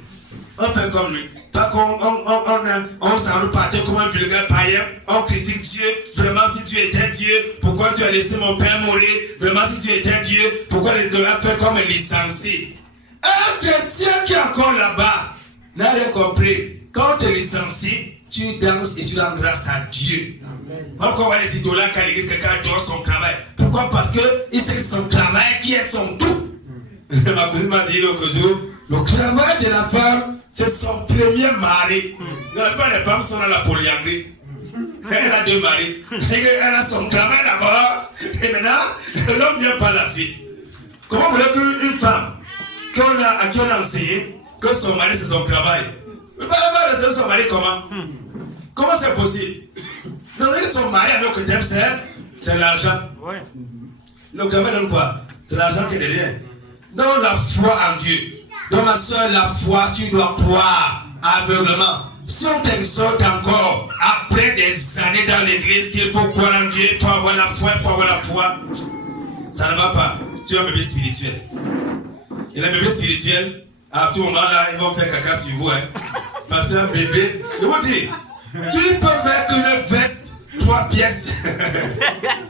On fait comme lui. Pas qu'on s'en repartit comme un vulgaire païen, on critique Dieu. Vraiment, si tu étais Dieu, pourquoi tu as laissé mon père mourir? Vraiment, si tu étais Dieu, pourquoi tu dois faire comme un licencié? Un chrétien qui est encore là-bas n'a rien compris. Quand tu es licencié, tu danses et tu rends grâce à Dieu. Pourquoi on va les idolâtres quand l'église quelqu'un adore son travail? Pourquoi? Parce qu'il sait que son travail qui est son tout. Ma cousine m'a dit l'autre jour, le travail de la femme, c'est son premier mari. La plupart des femmes sont dans la polyandrie. Elle a 2 maris. Elle a son travail d'abord. Et maintenant, l'homme vient par la suite. Comment voulez-vous qu'une femme à qui on a enseigné que son mari c'est son travail? Elle va rester son mari comment? Comment c'est possible? Donc, son mari avec le thème, c'est l'argent. Le travail donne quoi? C'est l'argent qui est derrière. Donc, la foi en Dieu. Donc, ma soeur, la foi, tu dois croire aveuglement. Si on t'exhorte encore, après des années dans l'église, qu'il faut croire en Dieu, il faut avoir la foi, ça ne va pas. Tu es un bébé spirituel. Et les bébés spirituels, à tout moment là, ils vont faire caca sur vous. Parce qu'un bébé, je vous dis, tu peux mettre une veste, 3 pièces.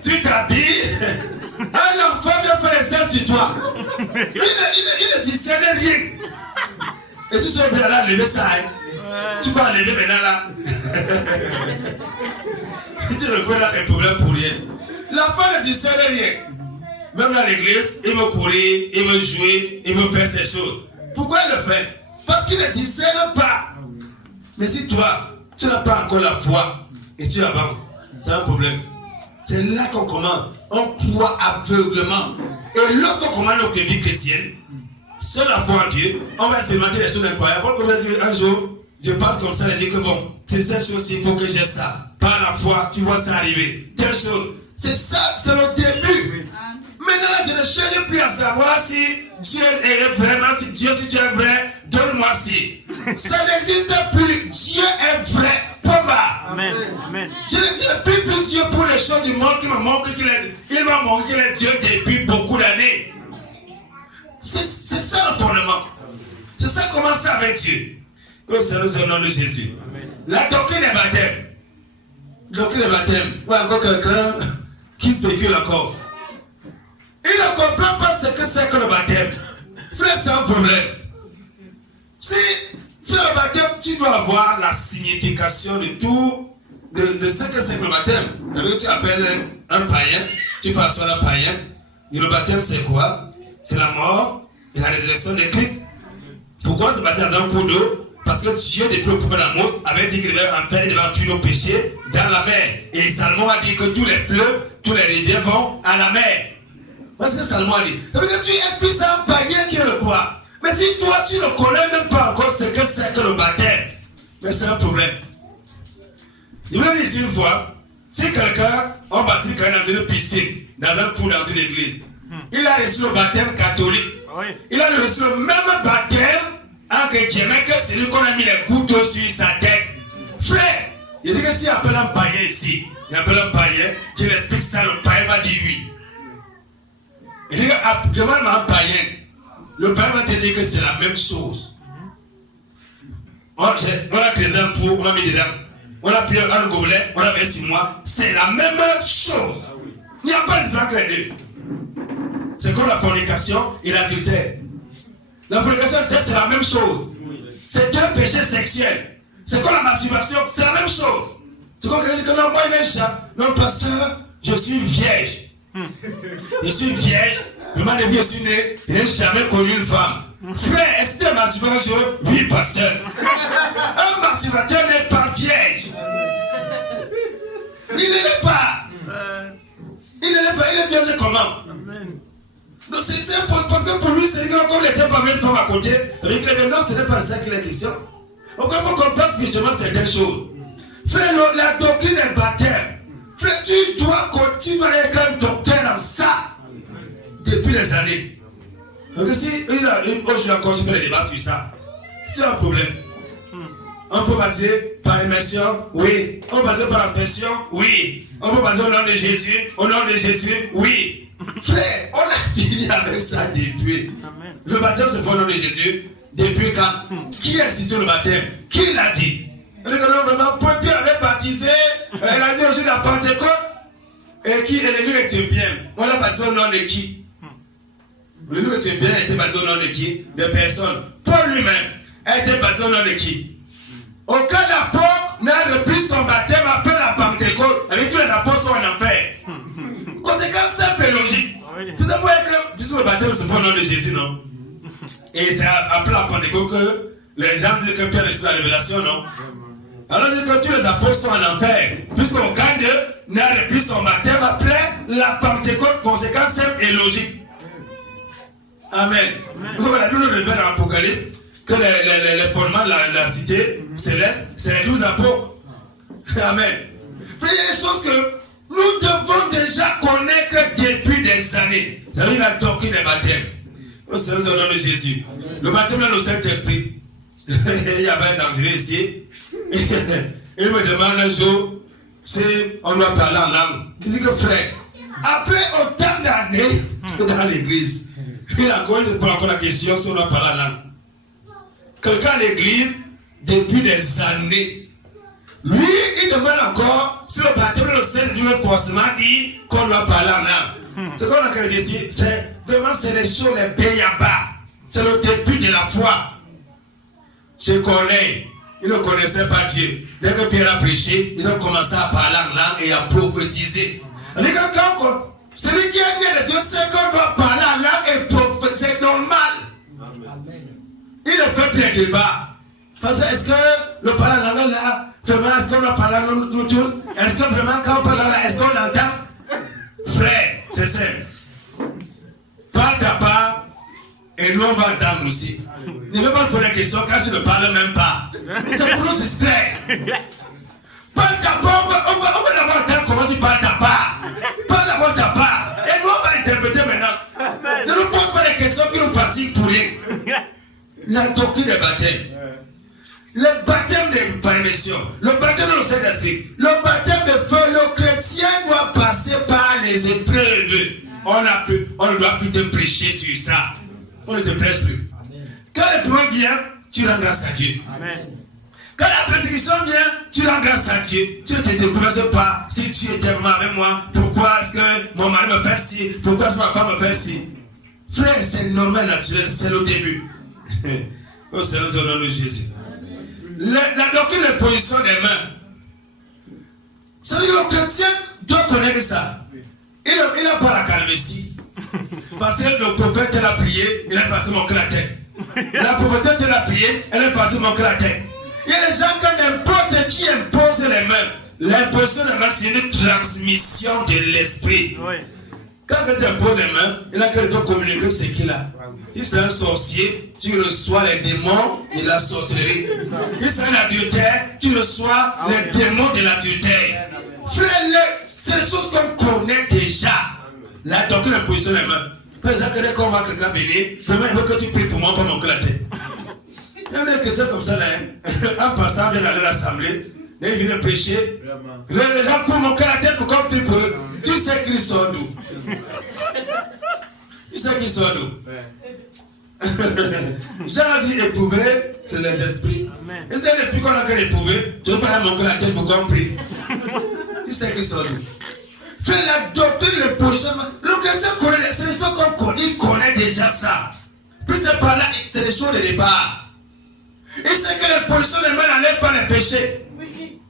Tu t'habilles. Un enfant vient faire les selles sur toi. Il ne discerne rien. Et tu seras bien là, lever ça. Tu vas lever maintenant là. Tu reconnais là des problèmes pour rien. L'enfant ne discerne rien. Même dans l'église, il veut courir, il veut jouer, il veut faire ces choses. Pourquoi il le fait? Parce qu'il ne discerne pas. Mais si toi, tu n'as pas encore la foi et tu avances, c'est un problème. C'est là qu'on commence. On croit aveuglement. Et lorsqu'on commence notre vie chrétienne, sur la foi en Dieu, on va expérimenter des choses incroyables. On peut dire un jour, je passe comme ça et dire que bon, c'est cette chose, il faut que j'ai ça. Par la foi, tu vois ça arriver. Telle chose. C'est ça, c'est le début. Maintenant, là, je ne cherche plus à savoir si Dieu est vraiment, si Dieu, si tu es vrai, donne-moi si. Ça n'existe plus. Dieu est vrai. Amen. Amen. Je ne prie plus Dieu pour les choses du monde qui me montre qu'il m'a montré qu'il est Dieu depuis beaucoup d'années. C'est ça le fondement. C'est ça commencer avec Dieu. Que c'est le nom de Jésus. Amen. La doctrine des baptêmes. Doctrine des baptêmes. Ou encore quelqu'un qui spécule encore. Il ne comprend pas ce que c'est que le baptême. Frère, c'est un problème. Si frère, le baptême, tu dois avoir la signification de tout, de ce que c'est que le baptême. C'est-à-dire que tu appelles un païen, tu passes à un païen, et le baptême c'est quoi? c'est la mort et la résurrection de Christ. Pourquoi se baptiser dans un cours d'eau? Parce que Dieu, depuis le premier amour, avait dit qu'il devait fuir nos péchés dans la mer. Et Salomon a dit que tous les fleuves, tous les rivières vont à la mer. Parce que Salomon a dit. Ça veut dire que tu es plus un païen qui le croit. Mais si toi, tu ne connais même pas encore ce que c'est que le baptême, mais c'est un problème. Je vous ai dit une fois, si quelqu'un, on baptise quelqu'un dans une piscine, dans un cours, dans une église, il a reçu le baptême catholique. Oui. Il a reçu le même baptême en chrétien, mais que c'est lui qu'on a mis les couteaux sur sa tête. Frère, il dit que s'il appelle un païen ici, il appelle un païen qui explique ça, le païen va dire oui. Il dit que demande-moi un païen. Le païen va te dire que c'est la même chose. On a créé un pot, on a mis dedans. On a pris un gobelet, on a mis 6 mois. C'est la même chose. Il n'y a pas de différence entre les deux. C'est comme la fornication et l'adultère. La fornication et c'est la même chose. C'est un péché sexuel. C'est comme la masturbation, c'est la même chose. C'est comme quelqu'un qui dit que non, moi il est chat. Non, pasteur, je suis vierge. Je suis vierge. Le man de vie, je suis né. Je n'ai jamais connu une femme. Frère, est-ce que tu es masturbateur? Oui, pasteur. Un masturbateur n'est pas vierge. Il ne l'est pas. Il ne l'est pas. Il est vierge comment? Donc c'est parce que pour lui, c'est comme il était pas même femme à côté. Avec les non, ce n'est pas ça qu'il est question. Donc il faut comprendre spirituellement certaines choses. Frère, la doctrine est baptême. Frère, tu dois continuer avec un docteur en ça depuis des années. Donc si aujourd'hui encore tu fais des débats sur ça, c'est un problème. On peut baptiser par immersion, oui. On peut baptiser par aspersion, oui. On peut baptiser au nom de Jésus, oui. Frère, on a fini avec ça depuis. Amen. Le baptême c'est pas au nom de Jésus. Depuis quand? Qui a institué le baptême? Qui l'a dit? On dit que non, vraiment, Paul Pierre avait baptisé, il a dit aujourd'hui la Pentecôte. Et qui est l'élu éthiopien? On l'a baptisé au nom de qui? L'élu éthiopien a été baptisé au nom de qui? De personne. Paul lui-même a été baptisé au nom de qui? Aucun apôtre n'a repris son baptême après la Pentecôte. Avec tous les apôtres sont en enfer. Conséquence simple et logique. Vous savez que puisque le baptême c'est pas au nom de Jésus, non? Et c'est après la Pentecôte que les gens disent que Pierre reçoit la révélation, non? Alors dit que tous les apôtres sont en enfer. Puisqu'aucun d'eux n'a repris son baptême après la Pentecôte. Conséquence simple et logique. Amen. Donc voilà, nous le révèle dans l'Apocalypse que les fondements de la cité céleste, c'est les 12 apôtres. Amen. Frère, il y a des choses que nous devons déjà connaître depuis des années. Vous avez la doctrine des baptêmes. C'est au nom de Jésus. Le baptême dans le Saint-Esprit. Il y avait un danger ici. Il me demande un jour si on doit parler en langue. Il dit que frère, après autant d'années dans l'église, il a encore la question si on doit parler en langue. Quelqu'un à l'église, depuis des années, lui, il demande encore si le baptême de Saint-Esprit veut forcément dire qu'on doit parler en langue. Ce qu'on a dit ici, c'est vraiment c'est les choses, les béyabas. C'est le début de la foi. Je connais, ils ne connaissaient pas Dieu. Dès que Pierre a prêché, ils ont commencé à parler en langue et à prophétiser. Mais quand celui qui est né de Dieu sait qu'on doit parler en langue et prophétiser, c'est normal. Il ne fait plus de débat. Parce que est-ce que le parler en langue là, vraiment, est-ce qu'on doit parler en langue tous? Est-ce que vraiment quand on parle en langue, est-ce qu'on entend? Frère, c'est simple. Parle ta part et nous on va entendre aussi. Ne veux pas me poser la question car je ne parle même pas. C'est pour nous distraire. Parle ta part, on va d'abord entendre comment tu parles ta part. Parle d'abord ta part. Et nous on va interpréter maintenant. Ne nous pose pas des questions qui nous fatiguent pour rien. La doctrine des baptêmes. Le baptême de permission. Le baptême de Saint-Esprit. Le baptême de feu. Le chrétien doit passer par les épreuves. On ne doit plus te prêcher sur ça. On ne te prêche plus. Quand l'épreuve vient, tu rends grâce à Dieu. Amen. Quand la persécution vient, tu rends grâce à Dieu. Tu ne te décourages pas. Si tu étais vraiment avec moi, pourquoi est-ce que mon mari me fait ci? Pourquoi est-ce que ma femme me fait ci? Frère, c'est normal, naturel, c'est le début. Oh, c'est le nom de Jésus. La doctrine de position des mains. Ça veut dire que le chrétien doit connaître ça. Il n'a pas la calvitie. Parce que le prophète l'a prié, il a passé mon cœur à tête. La prophétesse l'a prié, elle a passé mon cœur à tête. Il y a des gens quand n'importe qui impose les mains. L'imposition des mains, c'est une transmission de l'esprit. Oui. Quand tu imposes les mains, il a quelqu'un communiquer ce qu'il a. Si c'est un sorcier, tu reçois les démons de la sorcellerie. Si c'est un adultère, tu reçois les démons de l'adultère. Frère, c'est des choses qu'on connaît déjà. La doctrine d'imposition des mains. Par exemple, quand on va quelqu'un venir, vraiment, il veut que tu pries pour moi, pas mon cœur à tête. Il y a des chrétiens comme ça, là, un pasteur vient aller à l'assemblée, il vient prêcher. Les gens courent mon cœur à tête pour qu'on prie pour eux. Tu sais qu'ils sont d'où? Tu sais qu'ils sont d'où? J'ai dit éprouver les esprits. Et c'est l'esprit qu'on a qu'à éprouver. Tu veux pas mon cœur à tête pour qu'on prie. Tu sais qu'ils sont d'où? Frère, la doctrine, le positionnement, le chrétien connaît, c'est des choses qu'on connaît, il connaît déjà ça. Puis c'est par là, c'est des choses de départ. Il sait que les positions des mains n'enlèvent pas les péchés. Oui.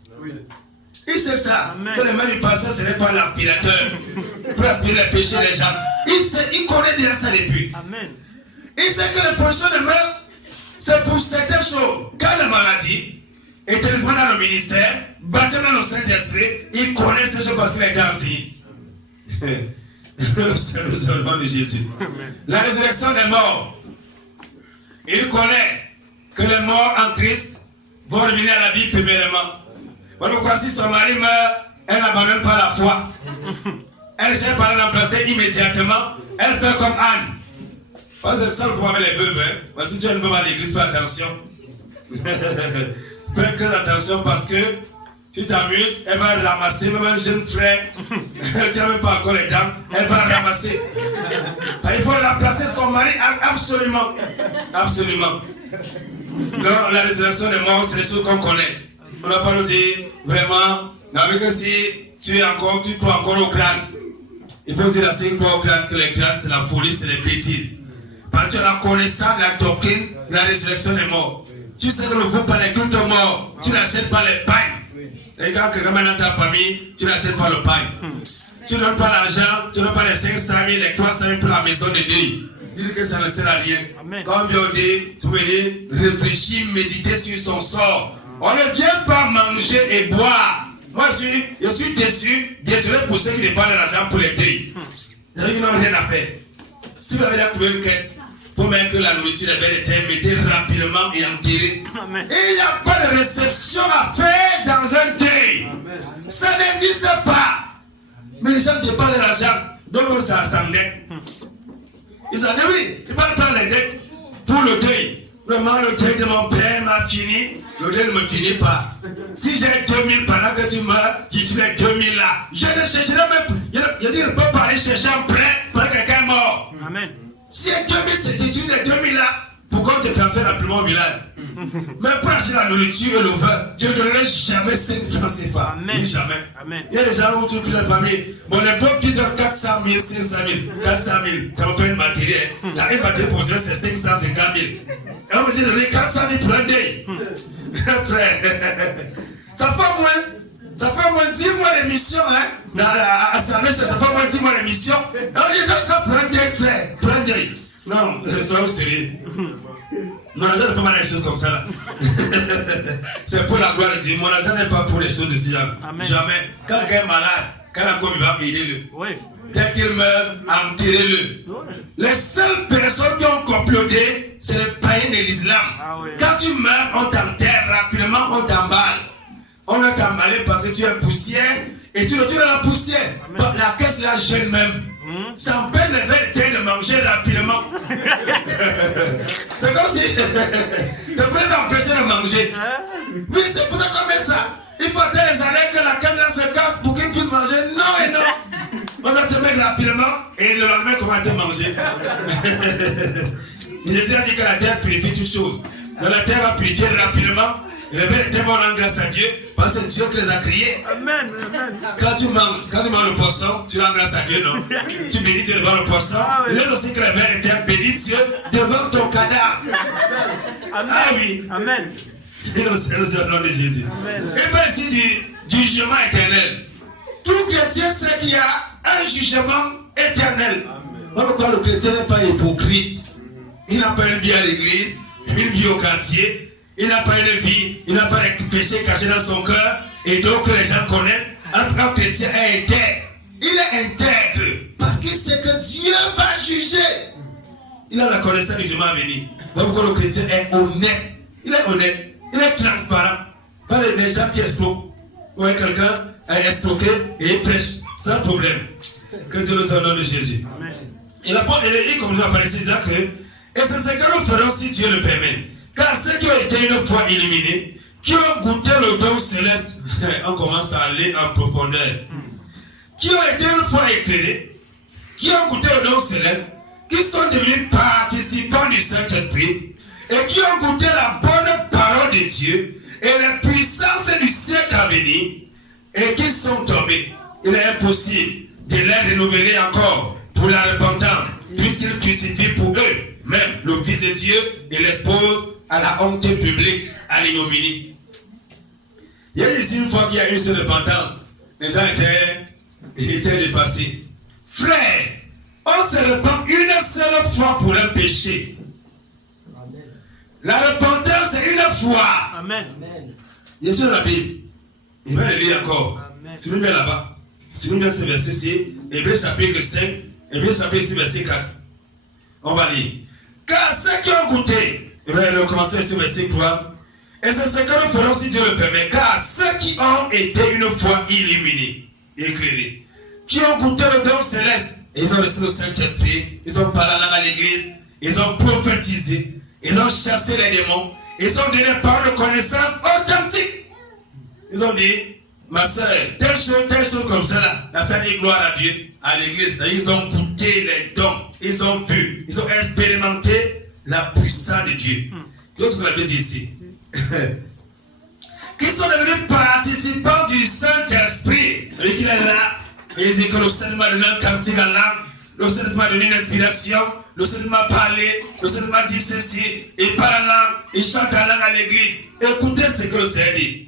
Il sait ça. Amen. Que les mains du pasteur, ce n'est pas l'aspirateur pour aspirer les péchés des gens. Il connaît déjà ça depuis. Amen. Il sait que les positions des mains, c'est pour certaines choses. Quand la maladie, établissement dans le ministère, baptême dans le Saint-Esprit, il connaît ces choses parce qu'il est ainsi. C'est le nom de Jésus. Amen. La résurrection des morts. Il connaît que les morts en Christ vont revenir à la vie premièrement. Voilà pourquoi si son mari meurt, elle n'abandonne pas la foi. Elle cherche par la remplacer immédiatement. Elle fait comme Anne. Parce que ça, le problème avec les bœufs. Hein? Si tu as une veuve à l'église, fais attention. Fais très attention parce que tu t'amuses, elle va ramasser, même un jeune frère qui n'a même pas encore les dames, elle va ramasser. Il faut remplacer son mari absolument. Absolument. Donc la résurrection des morts, c'est des choses qu'on connaît. On ne va pas nous dire vraiment, mais que si tu crois encore au crâne, il faut dire assez au crâne que les crânes c'est la folie, c'est les bêtises. Parce que tu as la connaissance de la doctrine de la résurrection des morts. Tu sais que le groupe par les cultes morts, tu n'achètes pas les pains. Et quand quelqu'un est dans ta famille, tu n'achètes pas le pain. Tu ne donnes pas l'argent, tu ne donnes pas les 500 000, les 300 000 pour la maison de deuil. Dis que ça ne sert à rien. Amen. Quand on vient au deuil, tu peux dire, réfléchir, méditer sur son sort. On ne vient pas manger et boire. Moi, je suis désolé pour ceux qui dépendent de l'argent pour les deuils. Ils n'ont rien à faire. Si vous avez trouvé une caisse pour mettre la nourriture est belle et terre, mettez rapidement et enterrez. Et il n'y a pas de réception à faire dans un deuil. Amen. Ça n'existe pas. Mais les gens dépendent de l'argent. Donc ça me dette. Ils ont dit oui, ils ne parlent pas les dettes pour le deuil. Vraiment, le deuil de mon père m'a fini. Le deuil ne me finit pas. Si j'ai 2000 pendant que tu meurs, tu les 2000 là. Je ne chercherai même. Je ne peux pas aller chercher un prêt pour quelqu'un mort. Amen. Si les 2000, c'est que tu utilises les 2000 là, pourquoi on te transfère rapidement au village? Mais pour acheter la nourriture et le vin, je ne donnerai jamais 5 francs CFA. Amen. Jamais. Amen. Il y a des gens où tu peux la famille. Bon, les pauvres qui donnent 400 000, 500 000, 400 000, ça va faire une batterie. Là, une batterie pour c'est 550 000. Et on me dit de donner 400 000 pour un deuil. Frère, ça fait moins 10 mois d'émission, hein. À Saint-Louis, ça fait moins 10 mois d'émission. On dit ça pour un deuil, frère. Pour un deuil. Non, soyons sérieux. Mon argent n'est pas mal des choses comme ça là. C'est pour la gloire de Dieu. Mon argent n'est pas pour les choses de ce genre. Jamais. Quand quelqu'un est malade, quand la com il va aider-le. Oui. Dès qu'il meurt, enterrez-le. Oui. Les seules personnes qui ont comploté, c'est les païens de l'islam. Ah, oui. Quand tu meurs, on t'enterre rapidement, on t'emballe. On va t'emballer parce que tu es poussière et tu retournes à la poussière. La caisse là gêne même. Ça empêche les bêtes de manger rapidement. C'est comme si c'est pour les empêcher de manger. Oui, c'est pour ça qu'on met ça. Il faut attendre les années que la canne se casse pour qu'ils puissent manger. Non et non. On doit te mettre rapidement et le lendemain qu'on va te manger. Jésus a dit que la terre purifie toutes choses. Donc la terre va purifier rapidement. Les bêtes vont rendre grâce à Dieu parce que c'est Dieu qui les a créés. Amen. Quand tu manges le poisson, tu rends grâce à Dieu, non? Tu bénis Dieu devant le poisson. Ah, oui. Laisse aussi que les bêtes étaient bénissent Dieu devant ton cadavre. Amen. Ah oui. Amen. C'est le nom de Jésus. Amen. Et bien ici du jugement éternel. Tout chrétien sait qu'il y a un jugement éternel. Amen. Voilà pourquoi le chrétien n'est pas hypocrite. Il n'a pas une vie à l'église, une vie au quartier. Il n'a pas une vie, il n'a pas de péché caché dans son cœur. Et donc les gens connaissent. En tout cas, le chrétien est intègre. Il est intègre. Parce qu'il sait que Dieu va juger. Il a la connaissance du jugement à venir. Voilà pourquoi le chrétien est honnête. Il est honnête. Il est transparent. Pas les gens qui escroquent. Ouais, quelqu'un a escroqué et il prêche. Sans problème. Que Dieu nous en donne de Jésus. Amen. Et l'apôtre, il continue à parler, disant que, et c'est ce que nous ferons si Dieu le permet. Car ceux qui ont été une fois éliminés, qui ont goûté le don céleste, on commence à aller en profondeur. Qui ont été une fois éclairés, qui ont goûté le don céleste, qui sont devenus participants du Saint-Esprit, et qui ont goûté la bonne parole de Dieu, et les puissances du siècle à venir, et qui sont tombés. Il est impossible de les renouveler encore pour la repentance, puisqu'il crucifie pour eux même le Fils de Dieu et l'expose à la honte publique, à l'ignominie. Il y a ici une fois qu'il y a une seule repentance, les gens étaient dépassés. Frère, on se repent une seule fois pour un péché. Amen. La repentance c'est une fois. Amen. Il est sur la Bible. Il va le lire encore. Si nous bien là-bas. Si nous bien ce verset-ci, Hébreux chapitre 5, Hébreux chapitre 6, verset 4. On va lire. Car ceux qui ont goûté, et bien on commence sur verset 3. Et c'est ce que nous ferons si Dieu le permet. Car ceux qui ont été une fois illuminés, éclairés, qui ont goûté le don céleste, ils ont reçu le Saint-Esprit, ils ont parlé à l'église, ils ont prophétisé, ils ont chassé les démons, ils ont donné par de connaissance authentique. Ils ont dit, ma soeur, telle chose comme ça là, la sainte dit gloire à Dieu, à l'église. Ils ont goûté les dons, ils ont vu, ils ont expérimenté la puissance de Dieu. C'est ce qu'on a dit ici. Qui sont devenus participants du Saint-Esprit. Et qu'il est là, et ils disent que le Seigneur m'a donné un cantique à l'âme, le Seigneur m'a donné une inspiration, le Seigneur m'a parlé, le Seigneur m'a dit ceci, il parle en langue, il chante en langue à l'église. Écoutez ce que le Seigneur dit.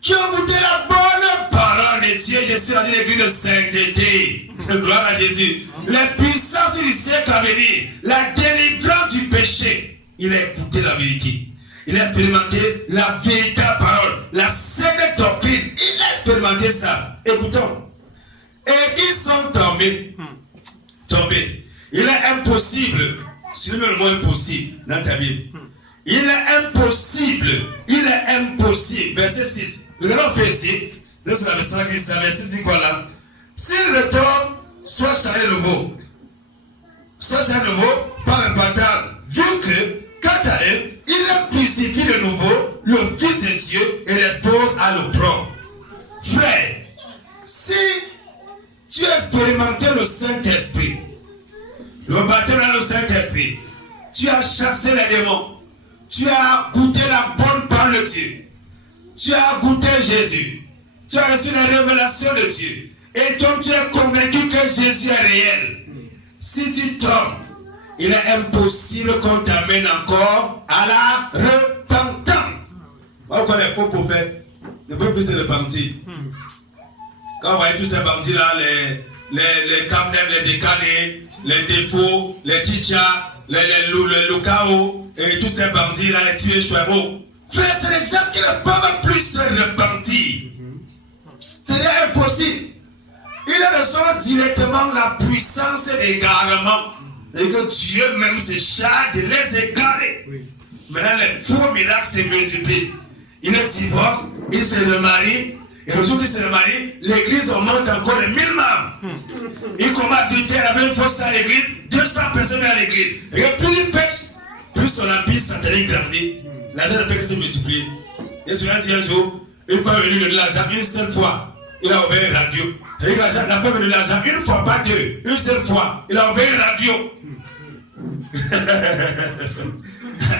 Qui ont goûté la bonne parole de Dieu, je suis dans une église de sainteté. Gloire à Jésus. Les puissances du siècle à venir, la délivrance du péché. Il a écouté la vérité. Il a expérimenté la véritable parole, la sainte doctrine. Il a expérimenté ça. Écoutons. Et qui sont tombés. Tombés. Il est impossible, c'est le mot impossible dans ta Bible. Il est impossible. Verset 6. Regardons un peu ici. C'est la version qui dit, la verset dit quoi là? S'il retourne, soit chargé de nouveau. Soit chargé de nouveau par le bâtard. Vu que, quant à eux, il crucifie de nouveau le Fils de Dieu et l'expose à l'opprobre. Frère, si tu as expérimenté le Saint-Esprit, le baptême dans le Saint-Esprit, tu as chassé les démons, tu as goûté la bonne parole de Dieu, tu as goûté Jésus, tu as reçu la révélation de Dieu, et donc tu es convaincu que Jésus est réel. Si tu tombes, il est impossible qu'on t'amène encore à la repentance. Pourquoi les faux prophètes ne peuvent plus se repentir? Quand vous voyez tous ces bandits-là, les camdem, les écanés, les défauts, les tchitchas, les lucao, et tous ces bandits-là, les tués choueaux. Frère, c'est les gens qui ne peuvent plus se repentir. C'est impossible. Ils reçoivent directement la puissance d'égarement. Et que Dieu même se charge de les égarer. Oui. Maintenant, les faux miracles se multiplient. Ils divorcent, ils se remarient. Et le jour qu'ils se remarient, l'église augmente encore de 1000 membres. Ils commencent à dire la même fois à l'église, 200 personnes à l'église. Et plus ils pêchent, plus son empire satanique grandit. L'argent ne peut que se multiplier. Et celui-là dit un jour, une fois venu de l'argent, une seule fois, il a ouvert une radio. Et il n'a pas venu de l'argent une fois, pas deux, une seule fois. Il a ouvert une radio.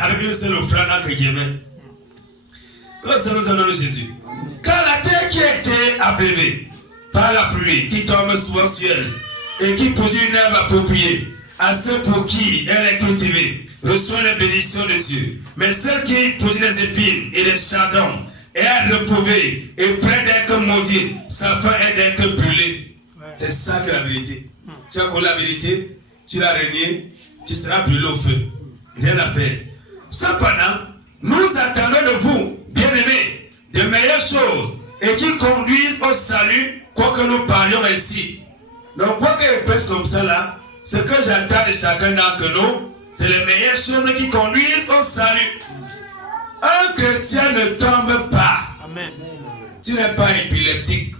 Avec une seule offrande que Guillemette. Comment ça nous a donné Jésus? Quand la terre qui a été abîmée par la pluie qui tombe souvent sur elle et qui produit une herbe appropriée à ceux pour qui elle est cultivée, reçoit les bénédictions de Dieu. Mais celle qui produit des épines et des chardons est reprouvée et près d'être maudite, sa fin est d'être brûlée. Ouais. C'est ça que la vérité. Tu as connu la vérité? tu l'as régné, tu seras brûlé au feu. Rien à faire. Cependant, nous attendons de vous, bien-aimés, de meilleures choses et qui conduisent au salut, quoi que nous parlions ici. Donc, quoi que je prêche comme ça là, ce que j'attends de chacun d'entre nous, c'est les meilleures choses qui conduisent au salut. Un chrétien ne tombe pas. Amen. Tu n'es pas épileptique.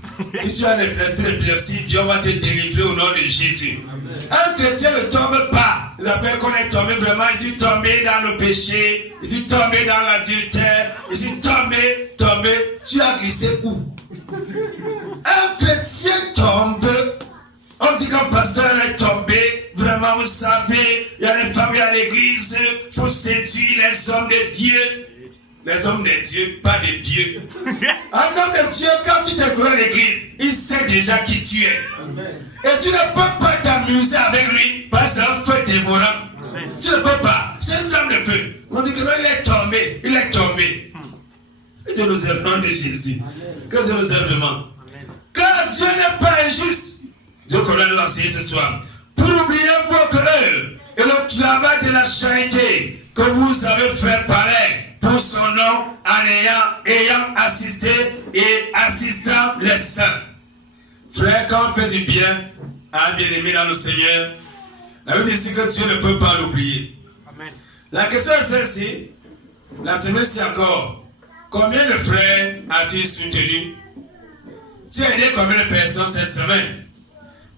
Si tu as un esprit d'épilepsie, Dieu va te délivrer au nom de Jésus. Amen. Un chrétien ne tombe pas. Vous appelez qu'on est tombé vraiment, il est tombé dans le péché, il est tombé dans l'adultère, il est tombé. Tu as glissé où? Un chrétien tombe. On dit qu'un pasteur est tombé, vraiment vous savez, il y a des familles à l'église pour séduire les hommes de Dieu. Les hommes de Dieu, pas de Dieu. Un homme de Dieu, quand tu t'es à l'église, il sait déjà qui tu es. Amen. Et tu ne peux pas t'amuser avec lui parce que c'est un feu dévorant. Amen. Tu ne peux pas. C'est une flamme de feu. On dit que là, il est tombé. Il est tombé. Que Dieu nous aime au nom de Jésus. Amen. Que Dieu nous aime vraiment. Car Dieu n'est pas injuste. Dieu qu'on va nous enseigner ce soir. Pour oublier votre œuvre et le travail de la charité que vous avez fait pareil pour son nom en ayant assisté et assistant les saints. Frère, quand on fait du bien à un bien-aimé dans le Seigneur, la Bible dit que Dieu ne peut pas l'oublier. Amen. La question est celle-ci. La semaine, c'est encore. Combien de frères as-tu soutenu? Tu as aidé combien de personnes cette semaine?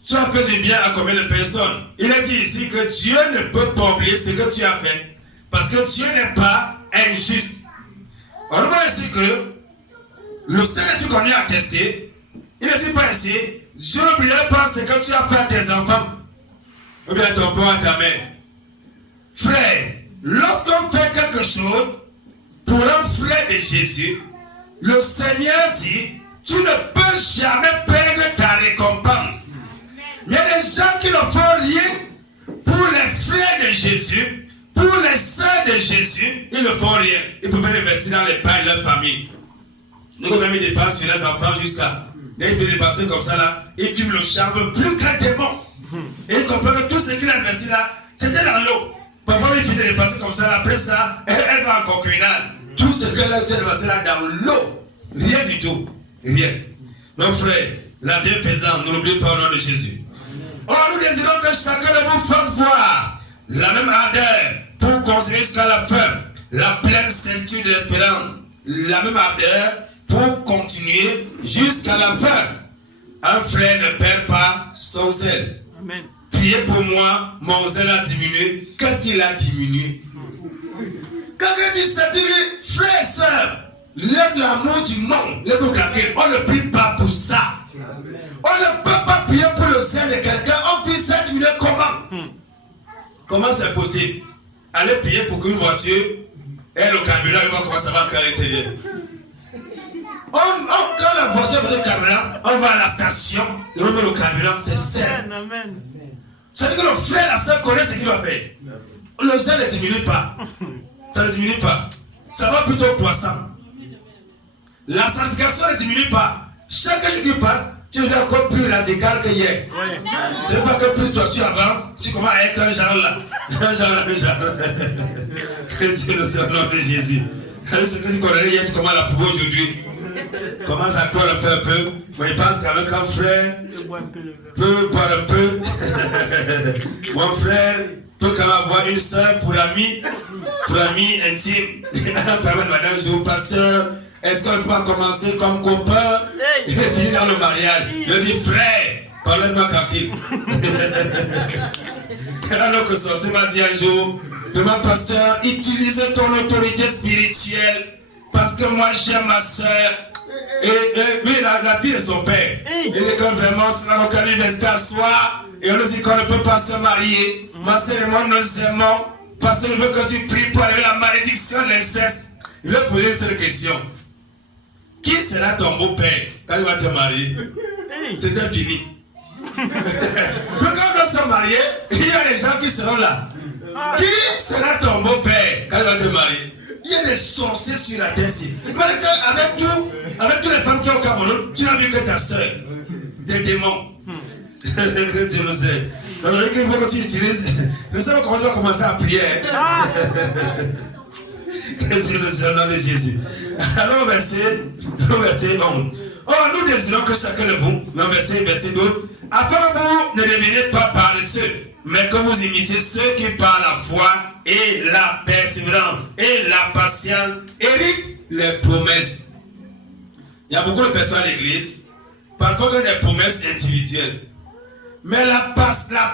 Tu as fait du bien à combien de personnes? Il est dit ici que Dieu ne peut pas oublier ce que tu as fait. Parce que Dieu n'est pas injuste. On voit ici que le Saint-Esprit qu'on a attesté, il ne dit pas ici, Dieu n'oubliera pas ce que tu as fait à tes enfants. Ou bien à ton père, à ta mère. Frère, lorsqu'on fait quelque chose pour un frère de Jésus, le Seigneur dit, tu ne peux jamais perdre ta récompense. Il y a des gens qui ne font rien pour les frères de Jésus, pour les sœurs de Jésus, ils ne font rien. Ils peuvent investir dans les pères et leur famille. Nous avons même des dépenses sur les enfants jusqu'à. Ils peuvent dépenser comme ça là. Ils fument le charme plus qu'un démon. Et ils comprennent que tout ce qu'il a investi là, c'était dans l'eau. Parfois, il finit de dépenser comme ça là. Après ça, elle va en concubinage. Tout ce qu'elle a dépassé là dans l'eau. Rien du tout. Rien. Nos frères, la bienfaisance, ne l'oubliez pas au nom de Jésus. Oh, nous désirons que chacun de vous fasse voir la même ardeur pour conserver jusqu'à la fin la pleine certitude de l'espérance. La même ardeur pour continuer jusqu'à la fin. Un frère ne perd pas son zèle. Amen. Priez pour moi, mon zèle a diminué. Qu'est-ce qu'il a diminué? Quand il dit ça, dit frère et soeur, laisse l'amour du monde, laisse nous craquer. On ne prie pas pour ça. On ne peut pas prier pour le zèle de quelqu'un. On prie ça diminuer comment? Comment c'est possible? Allez prier pour qu'une voiture ait le carburant, il va commencer à voir à l'intérieur. Quand la voiture veut le carburant, on va à la station, et on met le carburant, c'est zèle. Ça veut dire que le frère, la soeur connaît ce qu'il doit faire. Le zèle ne diminue pas. Ça ne diminue pas. Ça va plutôt croissant. La sanctification ne diminue pas. Chaque jour qui passe, tu deviens encore plus radical que hier. Ce n'est pas que plus toi tu avances, tu commences à être un genre là. Un genre. Que Dieu nous aime au nom de Jésus. Ce que tu connais hier, tu commences à prouver aujourd'hui. Commence à croire un peu. Mais il pense qu'avec un frère, peut boire un peu. Mon frère peut quand même avoir une soeur pour ami intime. Madame, je vous pasteur. Est-ce qu'on peut pas commencer comme copain et finir dans le mariage? Je dis frère, parlez-moi tranquille. Alors que sorcier m'a dit un jour, demain pasteur, utilise ton autorité spirituelle parce que moi j'aime ma soeur. Et lui, la fille de son père. Il dit que vraiment, c'est dans notre université à soi. Et on nous dit qu'on ne peut pas se marier. Ma soeur et moi nous aimons parce qu'il veut que tu pries pour enlever la malédiction de l'inceste. Il veut poser cette question. Qui sera ton beau-père quand il va te marier? C'était fini. Mais quand on doit se marier, il y a des gens qui seront là. Qui sera ton beau-père quand il va te marier? Il y a des sorciers sur la terre ici. Avec toutes les femmes qui sont au Cameroun, tu n'as vu que ta soeur. Des démons. Que Dieu nous aide. Donc, il faut que tu utilises. Je ne sais pas comment tu vas commencer à prier. Qu'est-ce que le nom de Jésus? Alors, verset 11. Oh, nous désirons que chacun de vous, non, verset 12, afin que vous ne deveniez pas paresseux, mais que vous imitiez ceux qui par la foi et la persévérance et la patience héritent les promesses. Il y a beaucoup de personnes à l'église, parfois ont des promesses individuelles. Mais la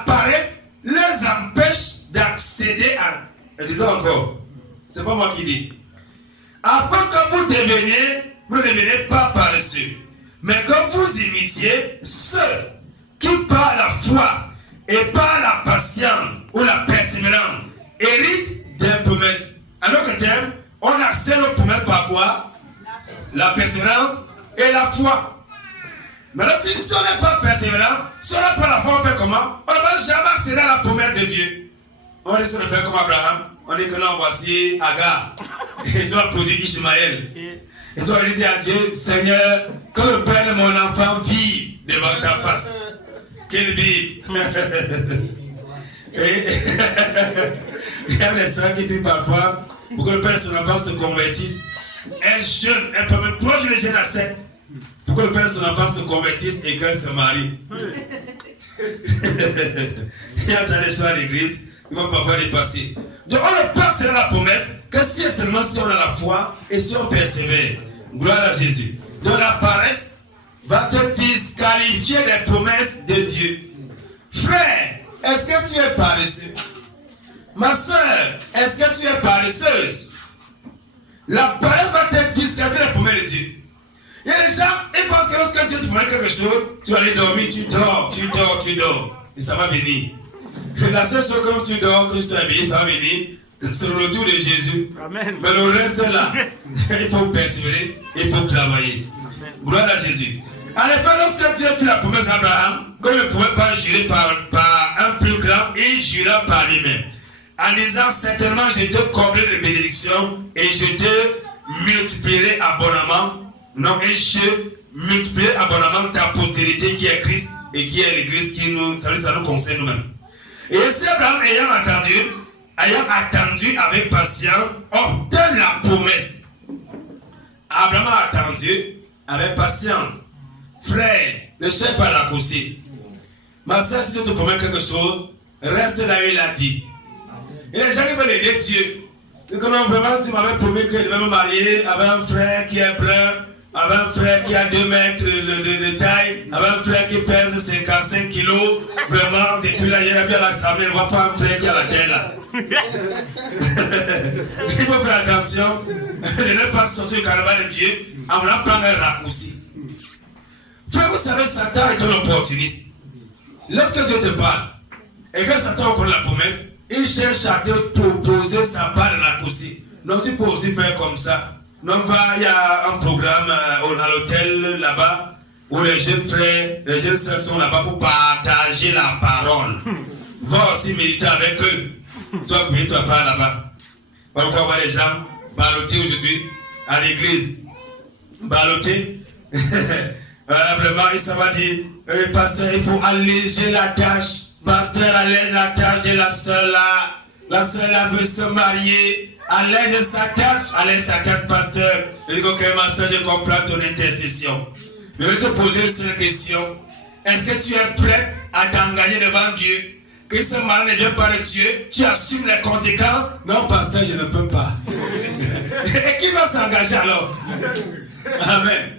paresse les empêche d'accéder à. Disons encore, c'est pas moi qui dis. Afin que vous ne deveniez pas paresseux, mais que vous imitiez ceux qui par la foi et par la patience ou la persévérance héritent des promesses. Alors que thème, on accède aux promesses par quoi? La persévérance et la foi. Maintenant, si on n'est pas persévérant, si on n'a pas la foi, on fait comment? On ne va jamais accéder à la promesse de Dieu. On dit qu'on fait comme Abraham. On dit que là, voici Agar. Ils ont produit Ishmaël. Ils ont dit à Dieu, Seigneur, que le père de mon enfant vive devant ta face. Qu'il vive. Et il y a des sœurs qui disent parfois, pour que le père de son enfant se convertisse, elle jeûne, elle peut même 3 jours de jeûne à sec. Pour que le père de son enfant se convertisse et qu'elle se marie. Il y a déjà des choses à l'église, ils vont parfois les passer. Donc on ne peut accéder à la promesse que si et seulement si on a la foi et si on persévère. Gloire à Jésus. Donc la paresse va te disqualifier des promesses de Dieu. Frère, est-ce que tu es paresseux? Ma soeur, est-ce que tu es paresseuse? La paresse va te disqualifier des promesses de Dieu. Il y a des gens, ils pensent que lorsque Dieu te promet quelque chose, tu vas aller dormir, tu dors. Et ça va venir. La seule chose que tu dors, que tu sois éveillé, ça va venir. C'est le retour de Jésus. Amen. Mais le reste là, il faut persévérer, il faut travailler. Gloire à Jésus. En effet, lorsque Dieu fait la promesse à Abraham, qu'on ne pouvait pas jurer par un plus grand, il jura par lui-même. En disant, certainement, je te comblerai de bénédictions et je te multiplierai abondamment. Non, et je multiplierai abondamment ta postérité qui est Christ et qui est l'Église qui nous, ça nous concerne nous-mêmes. Et aussi Abraham ayant attendu avec patience, obtint la promesse. Abraham a attendu avec patience. Frère, ne cherche pas à raccourcir. Ma soeur, si tu te promets quelque chose, reste là où il a dit. Il y a des gens qui veulent aider Dieu. Et que non, vraiment, tu m'avais promis que je devais me marier avec un frère qui est brun, avec un frère qui a 2 mètres de taille, avec un frère qui pèse 55 kilos. Vraiment, depuis là, il y a bien l'assemblée, il ne voit pas un frère qui a la tête là. Il faut faire attention de ne pas sortir du caravane de Dieu en voulant prendre un raccourci. Frère, vous savez, Satan est un opportuniste. Lorsque Dieu te parle et que Satan connaît la promesse, il cherche à te proposer sa part de raccourci. Non, tu peux aussi faire comme ça. Non, il y a un programme à l'hôtel là-bas où les jeunes frères, les jeunes sœurs sont là-bas pour partager la parole. Va aussi méditer avec eux. Toi, tu vas pas là-bas. Pourquoi on voit les gens balloter aujourd'hui à l'église? Balloter. Vraiment, il s'en va dire, pasteur, il faut alléger la tâche. Pasteur, allège la tâche de la sœur là. La sœur là veut se marier. Allège sa tâche, pasteur. Je dis, ok, ma sœur, je comprends ton intercession. Mais je vais te poser une seule question. Est-ce que tu es prêt à t'engager devant Dieu? Que ce mari ne vient pas de Dieu, tu assumes les conséquences? Non, pasteur, je ne peux pas. Et qui va s'engager alors? Amen.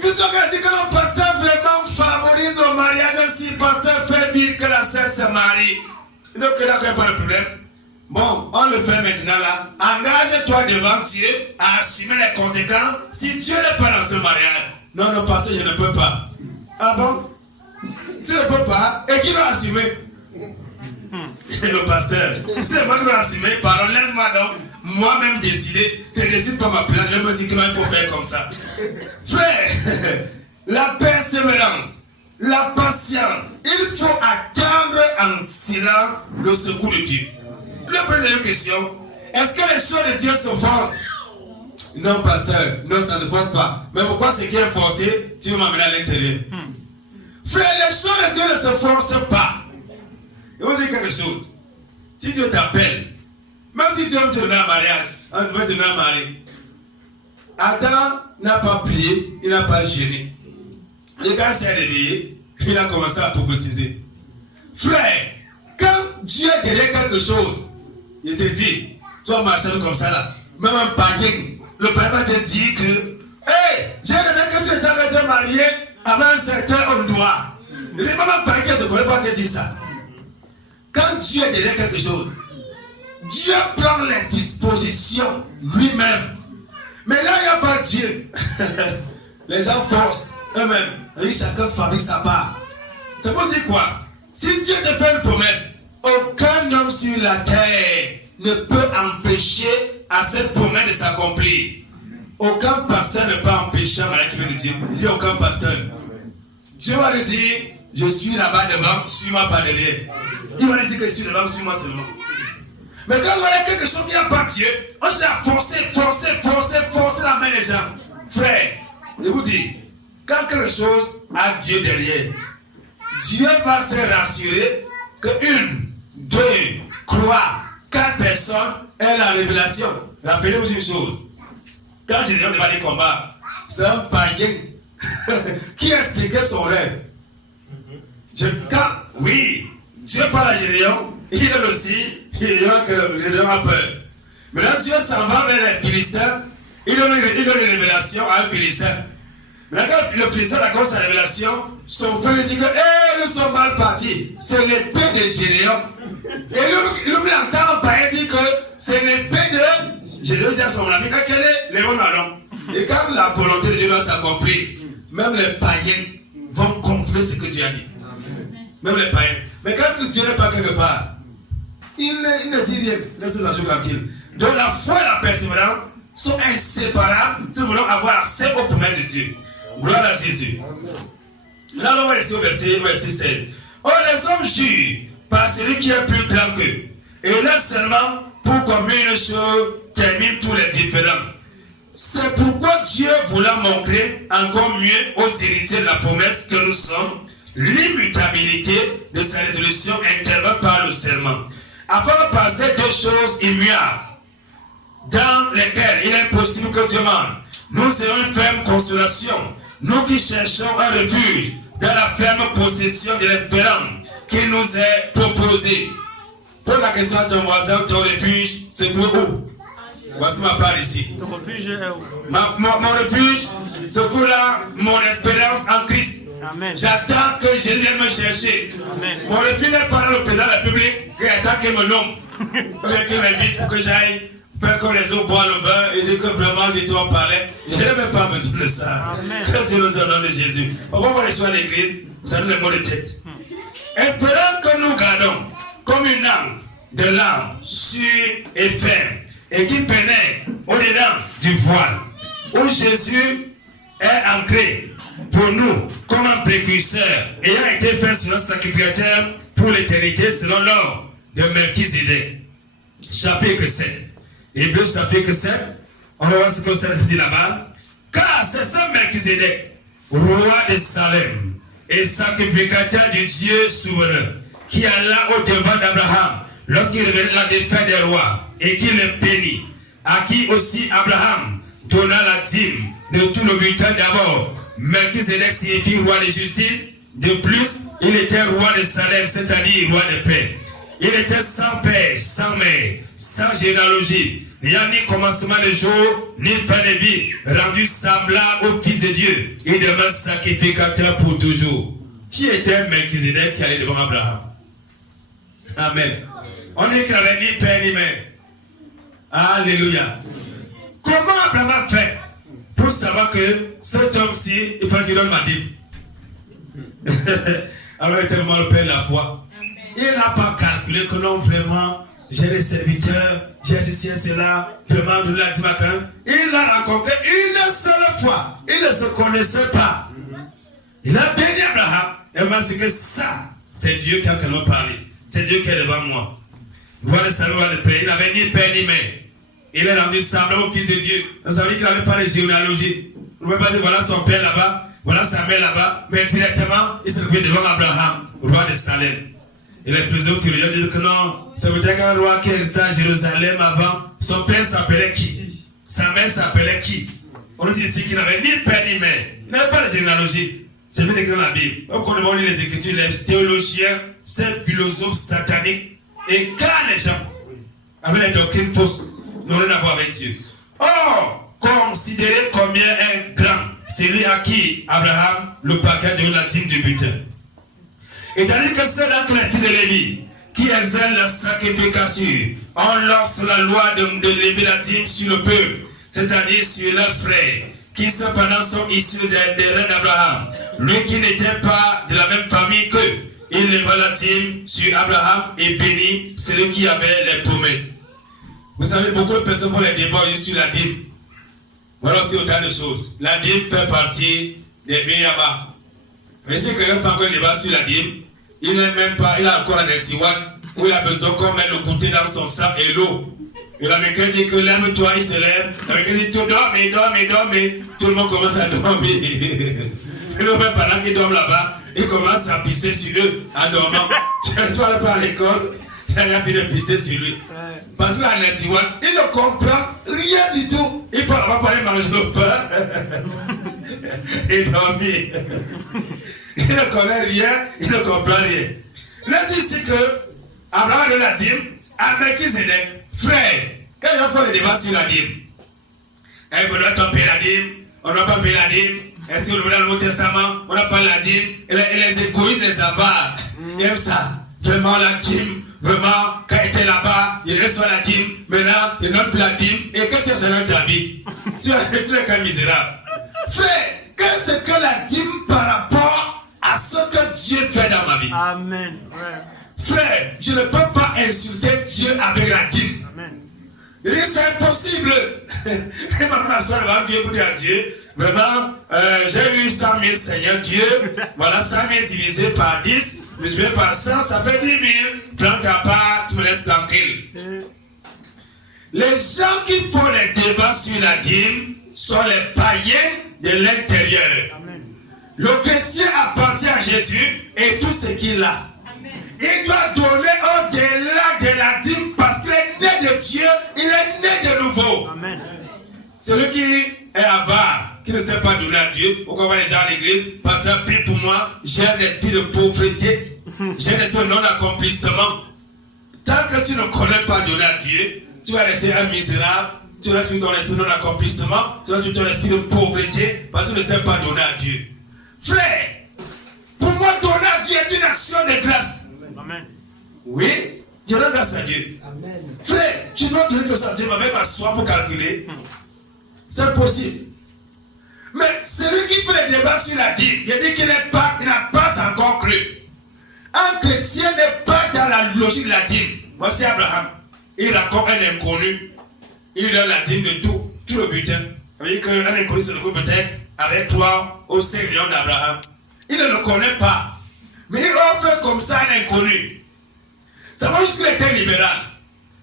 Plutôt que de dire que le pasteur vraiment favorise le mariage, si le pasteur fait dire que la sœur se marie. Donc là, il n'y a pas de problème. Bon, on le fait maintenant là. Engage-toi devant Dieu à assumer les conséquences si Dieu n'est pas dans ce mariage. Non, non, pasteur, je ne peux pas. Ah bon? Tu ne peux pas? Et qui va assumer? Le pasteur. C'est moi qui vais assumer. Pardon, laisse-moi donc moi-même décider. Je ne décide pas ma place. Je me dis qu'il faut faire comme ça. Frère, la persévérance, la patience, il faut attendre en silence le secours de Dieu. La première question, est-ce que les choses de Dieu se forcent? Non, pasteur, non, ça ne se force pas. Mais pourquoi ce qui est forcé, tu veux m'amener à l'intérieur? Frère, les choses de Dieu ne se forcent pas. Et vous dire quelque chose. Si Dieu t'appelle, même si Dieu veut te donner un mariage, on veut te donner un mari. Adam n'a pas prié, il n'a pas gêné. Le gars s'est réveillé, il a commencé à prophétiser. Frère, quand Dieu est derrière quelque chose, il te dit, tu vas marcher comme ça là, même un païen, le père va te dire que, hey, j'ai aimé que tu étais marié avec un certain endroit. Il dit, même un païen ne te connaît pas te dire ça. Quand Dieu est derrière quelque chose, Dieu prend les dispositions lui-même. Mais là, il n'y a pas Dieu. Les gens forcent eux-mêmes. Et chacun fabrique sa part. C'est pour dire quoi? Si Dieu te fait une promesse, aucun homme sur la terre ne peut empêcher à cette promesse de s'accomplir. Aucun pasteur ne peut empêcher un malade qui vient de Dieu. Il dit aucun pasteur. Dieu va lui dire, je suis là-bas devant, suis-moi par derrière. Il va lui dire que je suis devant, suis-moi seulement. Mais quand vous avez quelque chose qui n'a pas Dieu, on cherche à forcer la main des gens. Frère, je vous dis, quand quelque chose a Dieu derrière, Dieu va se rassurer que 1, 2, 3, 4 personnes aient la révélation. Rappelez-vous une chose. Quand Gédéon devant les combats, c'est un païen qui expliquait son rêve. Oui, Dieu parle à Gédéon, il donne aussi, Gédéon a peur. Maintenant, Dieu s'en va vers les Philistins, il donne une révélation à un Philistin. Maintenant, quand le Philistin raconte sa révélation, son frère lui dit que nous sommes mal partis. C'est l'épée de Gédéon. Et l'homme l'entend en païen dire que c'est l'épée de Gédéon. Dit à son ami, quel est Léon Allon. Et quand la volonté de Dieu doit s'accomplir, même les païens vont comprendre ce que Dieu a dit. Même les païens. Mais quand Dieu n'est pas quelque part, il ne dit rien. Laissez ça jouer tranquille. Donc la foi et la persévérance sont inséparables si nous voulons avoir accès aux promesses de Dieu. Gloire à Jésus. Là, on va laisser au verset 16. Oh, les hommes jurent par celui qui est plus grand qu'eux. Et là seulement, pour combien une chose termine tous les différents. C'est pourquoi Dieu voulait montrer encore mieux aux héritiers de la promesse que nous sommes l'immutabilité de sa résolution intervenue par le serment. Afin de passer deux choses immuables, dans lesquelles il est possible que Dieu mente. Nous ayons une ferme consolation, nous qui cherchons un refuge dans la ferme possession de l'espérance qui nous est proposée. Pose la question à ton voisin, ton refuge, c'est pour où? Voici ma part ici. Ton refuge est où? Mon refuge, c'est pour là, mon espérance en Christ. J'attends que Jésus vienne me chercher. Amen. Mon refuge n'est pas dans le président de la République, qui attend qu'il me nomme. Qu'il m'invite pour que j'aille faire comme les autres boire le vin et dire que vraiment je dois en parler. Je n'ai même pas besoin de ça. Que Dieu nous en donne de Jésus. Pourquoi on va aller sur l'église? Ça nous les mots de tête. Espérant que nous gardons comme une âme de l'âme sûre et ferme et qui pénètre au-dedans du voile où Jésus est ancré pour nous comme un précurseur ayant été fait sur notre sacrificateur pour l'éternité selon l'ordre de Melchizedek. Chapitre 7. Hébreux chapitre 7. On va voir ce que ça dit là-bas. Car c'est ça Melchizedek, roi de Salem et sacrificateur du Dieu souverain, qui alla au devant d'Abraham lorsqu'il révélait la défaite des rois et qui le bénit, à qui aussi Abraham donna la dîme de tout le butin d'abord. Melchizedek signifie roi de justice. De plus, il était roi de Salem, c'est-à-dire roi de paix. Il était sans père, sans mère, sans généalogie, n'ayant ni commencement de jour, ni fin de vie, rendu semblable au Fils de Dieu. Il demeure sacrificateur pour toujours. Qui était Melchizedek qui allait devant Abraham? Amen. On dit qu'il n'avait ni père ni mère. Alléluia. Comment Abraham a fait pour savoir que cet homme-ci, il faut qu'il donne ma dîme? Alors il était vraiment le père de la foi. Il n'a pas calculé que non, vraiment, j'ai des serviteurs, j'ai ceci et cela, vraiment, de la dîme à quelqu'un. Il l'a rencontré une seule fois. Il ne se connaissait pas. Il a béni Abraham. Et m'a dit que ça, c'est Dieu qui a tellement parlé. C'est Dieu qui est devant moi. Roi de salut, roi de paix. Il n'avait ni père ni mère. Il est rendu semblable au Fils de Dieu. Ça veut dire qu'il n'avait pas de généalogie. On ne peut pas dire voilà son père là-bas, voilà sa mère là-bas, mais directement, il se trouvait devant Abraham, roi de Salem. Et les prisonniers théologiens disent que non, ça veut dire qu'un roi qui existait à Jérusalem avant, son père s'appelait qui? Sa mère s'appelait qui? On nous dit ici qu'il n'avait ni père ni mère. Il n'avait pas de généalogie. C'est bien écrit dans la Bible. Donc, quand on lit les Écritures, les théologiens, ces philosophes sataniques, écartent les gens avec les doctrines fausses. N'ont rien à voir avec Dieu. Or, considérez combien est grand celui à qui Abraham, le paquet de la dîme du butin. C'est-à-dire que c'est là que les fils de Lévi, qui exercent la sacrification, ont lance la loi de lever la dîme sur le peuple, c'est-à-dire sur leurs frères, qui cependant sont issus des reins d'Abraham. Lui qui n'était pas de la même famille qu'eux, il leva la dîme sur Abraham et bénit celui qui avait les promesses. Vous savez, beaucoup de personnes vont les débats sur la dîme. Voilà aussi autant de choses. La dîme fait partie des Béyaba. Mais si quelqu'un n'a pas encore le débat sur la dîme, il n'est même pas, il a encore un étiwan où il a besoin qu'on mette le goûter dans son sang et l'eau. Et l'Américain dit que lève-toi, il se lève. L'Américain dit tout dormez. Tout le monde commence à dormir. Et le même pendant qu'ils dorment là-bas, il commence à pisser sur eux en dormant. Tu ne vas pas à l'école, il a envie de pisser sur lui. Parce qu'il a un étiwan, il ne comprend rien du tout. Il peut pas parler manger le pain et dormir. Il ne connaît rien, il ne comprend rien. Là, dit ici que Abraham de la dîme, avec Melchizedek, frère, quand il a fait le débat sur la dîme, on doit payer la dîme, on ne doit pas payer la dîme, est-ce qu'on dans le Nouveau Testament, on n'a pas la dîme, et les égoïstes, les avares, ils aiment ça. Vraiment la dîme, vraiment, quand il était là-bas, il reçoit la dîme, maintenant, il n'a plus la dîme, et qu'est-ce que c'est dans ta vie? Tu as été très misérable. Frère, qu'est-ce que la dîme par rapport à ce que Dieu fait dans ma vie? Amen. Frère, je ne peux pas insulter Dieu avec la dîme. Amen. C'est impossible. Et ma soeur va Dieu pour dire à Dieu, vraiment, j'ai eu 100 000 Seigneur Dieu, voilà 100 000 divisé par 10, multiplié par 100, ça fait 10 000. Prends ta part, tu me laisses tranquille. Les gens qui font les débats sur la dîme sont les païens de l'intérieur. Le chrétien appartient à Jésus et tout ce qu'il a. Il doit donner au-delà de la dîme parce qu'il est né de Dieu, il est né de nouveau. Amen. Celui qui est avare, qui ne sait pas donner à Dieu, pourquoi on va les gens à l'église? Pasteur, prie pour moi, j'ai un esprit de pauvreté, j'ai un esprit de non-accomplissement. Tant que tu ne connais pas donner à Dieu, tu vas rester un misérable, tu vas rester dans l'esprit de non-accomplissement, tu vas rester dans l'esprit de pauvreté parce que tu ne sais pas donner à Dieu. Frère, pour moi, donner à Dieu est une action de grâce. Amen. Oui, je rends grâce à Dieu. Amen. Frère, tu dois donner que ça, Dieu m'avait m'asseoir pour calculer. C'est possible. Mais celui qui fait le débat sur la dîme, il dit qu'il n'a pas encore cru. Un chrétien n'est pas dans la logique de la dîme. Voici Abraham. Il raconte un inconnu. Il donne la dîme de tout le butin. Ça veut dire qu'un inconnu se retrouve peut-être avec 3 ou 5 millions d'Abraham. Il ne le connaît pas. Mais il offre comme ça un inconnu. Ça veut juste qu'il était libéral.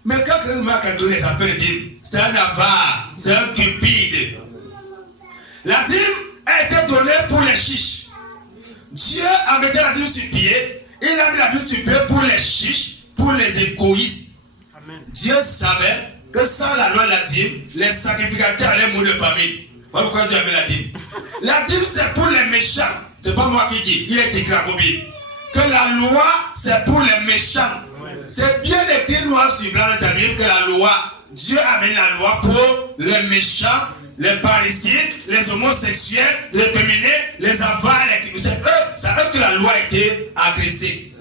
Mais quand Christ m'a donné, ça peut dire, c'est un avare, c'est un cupide. La dîme a été donnée pour les chiches. Dieu a mis la dîme sur pied. Il a mis la dîme sur pied pour les chiches, pour les égoïstes. Amen. Dieu savait que sans la loi de la dîme, les sacrificateurs allaient mourir de famille. Voilà pourquoi Dieu a mis la dîme. La dîme, c'est pour les méchants. C'est pas moi qui dis, il est écrit à la Bible. Que la loi, c'est pour les méchants. C'est bien écrit noir sur blanc dans ta Bible que la loi, Dieu a mis la loi pour les méchants, les parricides, les homosexuels, les féminins, les avares, c'est eux que la loi a été agressée.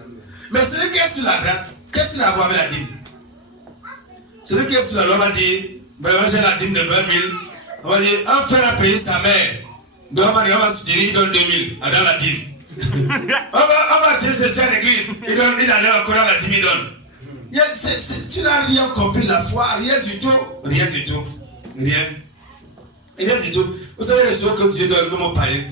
Mais celui qui est sur la grâce, qu'est-ce qu'il a à voir avec la dîme? Celui qui est sur la loi va dire, ben j'ai la dîme de 20 000. On va dire, un frère a payé sa mère. Donc on va se dire, il donne 2 000 dans la dîme. on va dire ceci à l'église, il donne encore dans la dîme, il donne. Tu n'as rien compris la foi, rien du tout. Rien du tout. Rien du tout. Vous savez les choses que Dieu donne même aux païens.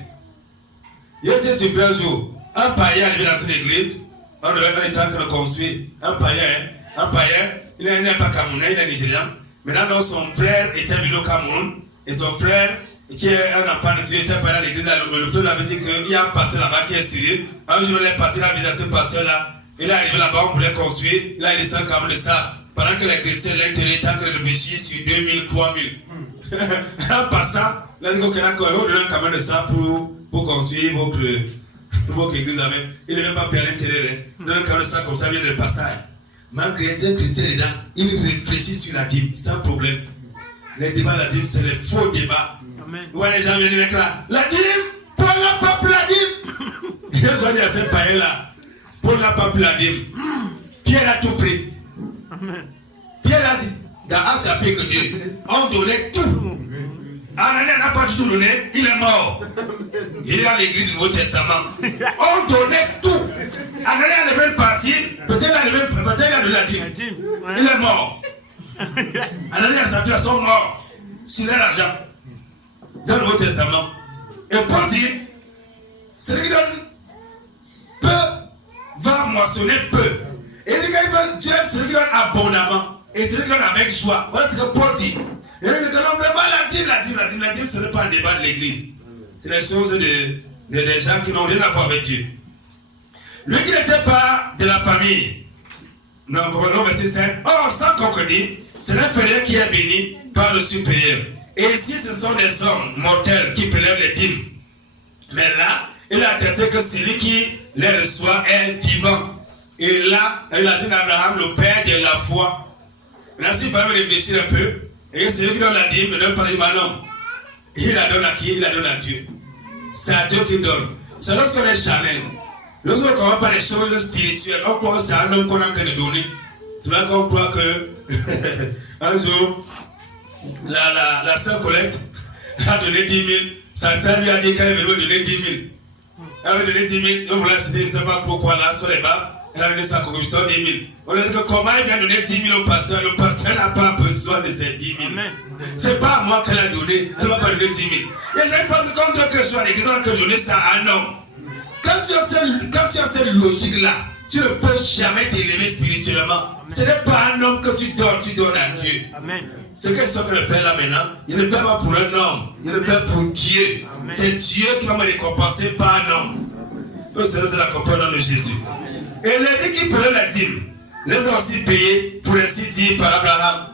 Il était super un jour. Un païen arrivé dans une église, on devait faire les temps qu'on construit. Un païen, il n'est pas camerounais, il est nigérian. Maintenant, son frère était venu au Cameroun, et son frère, qui est un enfant de Dieu, était parlé à l'église. Le frère avait dit qu'il y a un pasteur là-bas qui est sérieux. Un jour, il est parti là visiter ce pasteur-là. Il est arrivé là-bas, on voulait construire. Là, il descend comme ça. Pendant que les chrétiens l'intérêt, tant que réfléchissent sur 2000, 3000. En passant, là, il y a quand même de ça pour construire votre église. Il ne veut pas payer l'intérêt. Il donne quand même ça comme ça, il y a le passage. Malgré les chrétiens dedans, il réfléchit sur la dîme, sans problème. Les débats de la dîme, c'est les faux débats. Vous voyez les gens viennent avec là. La dîme, pour la peuple, la dîme. Ils ont dit à ces païens-là, pour la peuple, la dîme. Pierre a tout pris. Pierre a dit, dans Actes chapitre 2, on donnait tout. Ananias n'a pas du tout donné, il est mort. Il est à l'église du Nouveau Testament. On donnait tout. Ananias devait partir, peut-être il a donné la dîme. Il est mort. Ananias et Saphira sont morts sur leur argent dans le Nouveau Testament. Et Paul dit, celui qui donne peu va moissonner peu. Et celui qui donne Dieu, celui qui donne abondamment. Et celui qui donne avec joie. Voilà ce que Paul dit. Et il dit que non, vraiment la dîme, ce n'est pas un débat de l'église. C'est les choses des gens qui n'ont rien à voir avec Dieu. Lui qui n'était pas de la famille. Non, verset 5. Or, sans concordie, c'est l'inférieur qui est béni par le supérieur. Et ici, ce sont des hommes mortels qui prélèvent les dîmes. Mais là, il a attesté que celui qui les reçoit est vivant. Et là, il a dit à Abraham, le père de la foi. Là, s'il va me réfléchir un peu, et celui qui donne la dîme ne donne pas les non. Il la donne à qui? Il la donne à Dieu. C'est à Dieu qui donne. C'est lorsqu'on est charnel. Lorsqu'on ne comprend pas les choses spirituelles, on croit que c'est un homme qu'on a qu'à nous donner. C'est là qu'on croit que un jour, la sœur Colette a donné 10 000. Sa sœur lui a dit qu'elle avait donné 10 000. Elle avait donné 10 000. Donc, on l'a cité, je ne sais pas pourquoi, là, sur les bas, elle a donné sa contribution 10 000. On a dit que comment elle vient donner 10 000 au pasteur? Le pasteur n'a pas besoin de ces 10 000. C'est pas à moi qu'elle a donné. Elle ne va pas donner 10 000. Et je pense que quand tu es à l'église, on a donner ça à un homme. Quand tu as cette logique-là, tu ne peux jamais t'élever spirituellement. Ce n'est pas un homme que tu donnes à Dieu. Amen. C'est que ce que le Père là maintenant, il ne paie pas pour un homme, il ne paie pour Dieu. C'est Dieu qui va me récompenser, pas un homme. Donc c'est la compréhension de Jésus. Et les qui prenaient la dîme, les ont aussi payés pour ainsi dire par Abraham.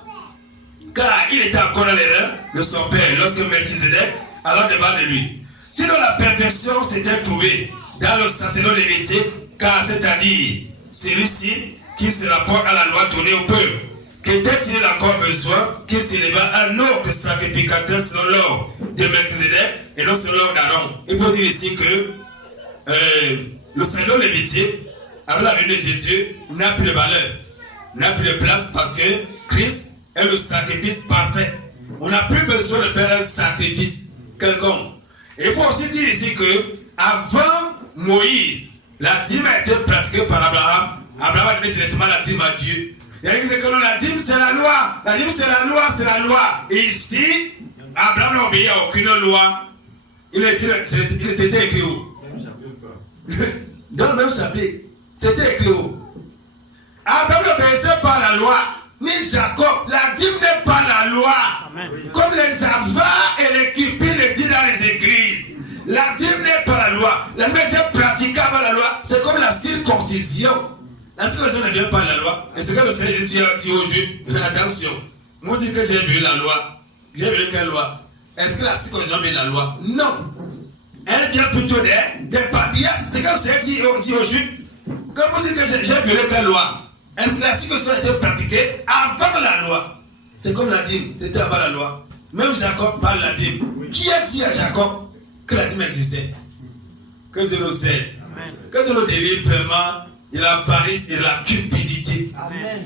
Car il était encore dans l'erreur de son père lorsque Melchizedek alors devant de lui. Sinon la perversion s'était trouvée dans le sacerdoce lévitique, car c'est-à-dire celui-ci qui se rapporte à la loi donnée au peuple. Qu'était-il encore besoin qu'il s'éleva un autre sacrificateur selon l'ordre de Melchizedek et non selon l'ordre d'Aaron? Il faut dire ici que le sacerdoce lévitique, avec la venue de Jésus, n'a plus de valeur, n'a plus de place parce que Christ est le sacrifice parfait. On n'a plus besoin de faire un sacrifice quelconque. Il faut aussi dire ici que avant Moïse, la dîme a été pratiquée par Abraham. Abraham a donné directement la dîme à Dieu. Il a dit que non, la dîme c'est la loi. La dîme c'est la loi, c'est la loi. Et ici, Abraham n'a obéi à aucune loi. C'était écrit où? Dans le même chapitre. C'était écrit où? Abraham n'obéissait pas à la loi. Ni Jacob. La dîme n'est pas la loi. Amen. Comme les avares et les cupines le disent dans les églises. La dîme n'est pas la loi. La dîme était pratiquée avant la loi. C'est comme la circoncision. La circoncision ne vient pas de la loi. Et c'est que le Seigneur dit au juif, attention, moi je dis que j'ai vu la loi. J'ai vu quelle loi? Est-ce que la circoncision vient de la loi? Non. Elle vient plutôt des papiers. C'est que le Seigneur dit au juif, quand vous dites que j'ai vu quelle loi? Est-ce que la circoncision a été pratiquée avant la loi? C'est comme la dîme, c'était avant la loi. Même Jacob parle de la dîme. Qui a dit à Jacob que la dîme existait? Que Dieu nous aide. Que Dieu nous délivre vraiment de la paresse et de la cupidité. Amen.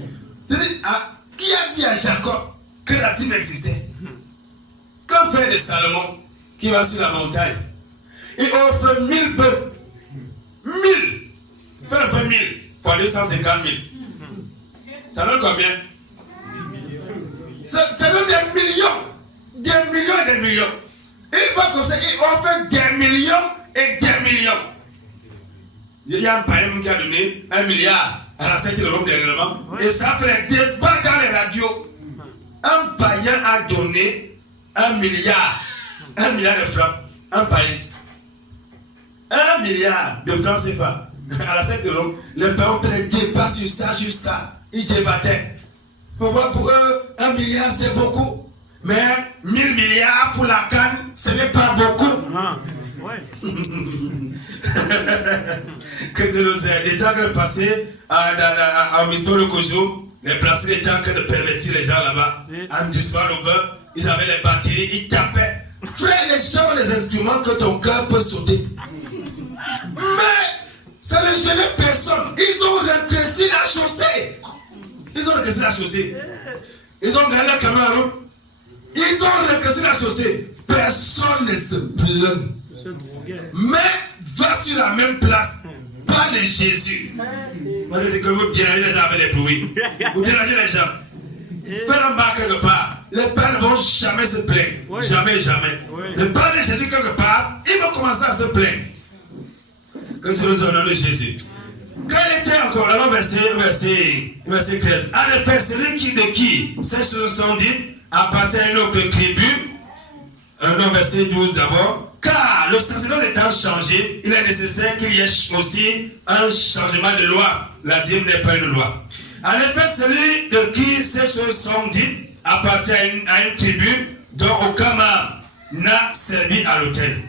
Qui a dit à Jacob que la dîme existait? Qu'en fait de Salomon qui va sur la montagne? Il offre 1000 bœufs. 1000. Fais un peu 1000 fois 250 000. Ça donne combien? Ça donne des millions. Des millions et des millions. Il va comme ça, il offre des millions et des millions. Il y a un païen qui a donné 1 milliard à la 5 kg dernièrement. Et ça fait des débats dans les radios. Un païen a donné 1 milliard. 1 milliard de francs. Un païen. 1 milliard de francs CFA. à la scène de l'homme, les parents ont les débats sur ça jusqu'à. Ils débattaient. Pourquoi pour eux, 1 milliard c'est beaucoup. Mais 1000 milliards pour la canne, ce n'est pas beaucoup. Que je nous ai. Les temps que passé à Miston le Kojo, les placés les temps que de pervertir les gens là-bas. En disparant au vin, ils avaient les batteries, ils tapaient. Frère, les gens ont les instruments que ton cœur peut sauter. Mais ça ne gênait personne. Ils ont rétréci la chaussée. Ils ont rétréci la chaussée. Ils ont gagné la caméra. Ils ont rétréci la chaussée. Personne ne se plaint. Mais va sur la même place. Parle de Jésus. Vous dites que vous dérangez les gens avec les bruits. Vous dérangez les gens. Faites un bar quelque part. Les pères ne vont jamais se plaindre. Jamais, jamais. De parler de Jésus quelque part, ils vont commencer à se plaindre. Que Dieu nous honore de Jésus. Quand il était encore, alors verset 13. En effet, celui de qui ces choses sont dites appartient à une autre tribu. Verset 12 d'abord. Car le sacerdoce étant changé, il est nécessaire qu'il y ait aussi un changement de loi. La dîme n'est pas une loi. En effet, celui de qui ces choses sont dites appartient à une tribu dont aucun membre n'a servi à l'autel.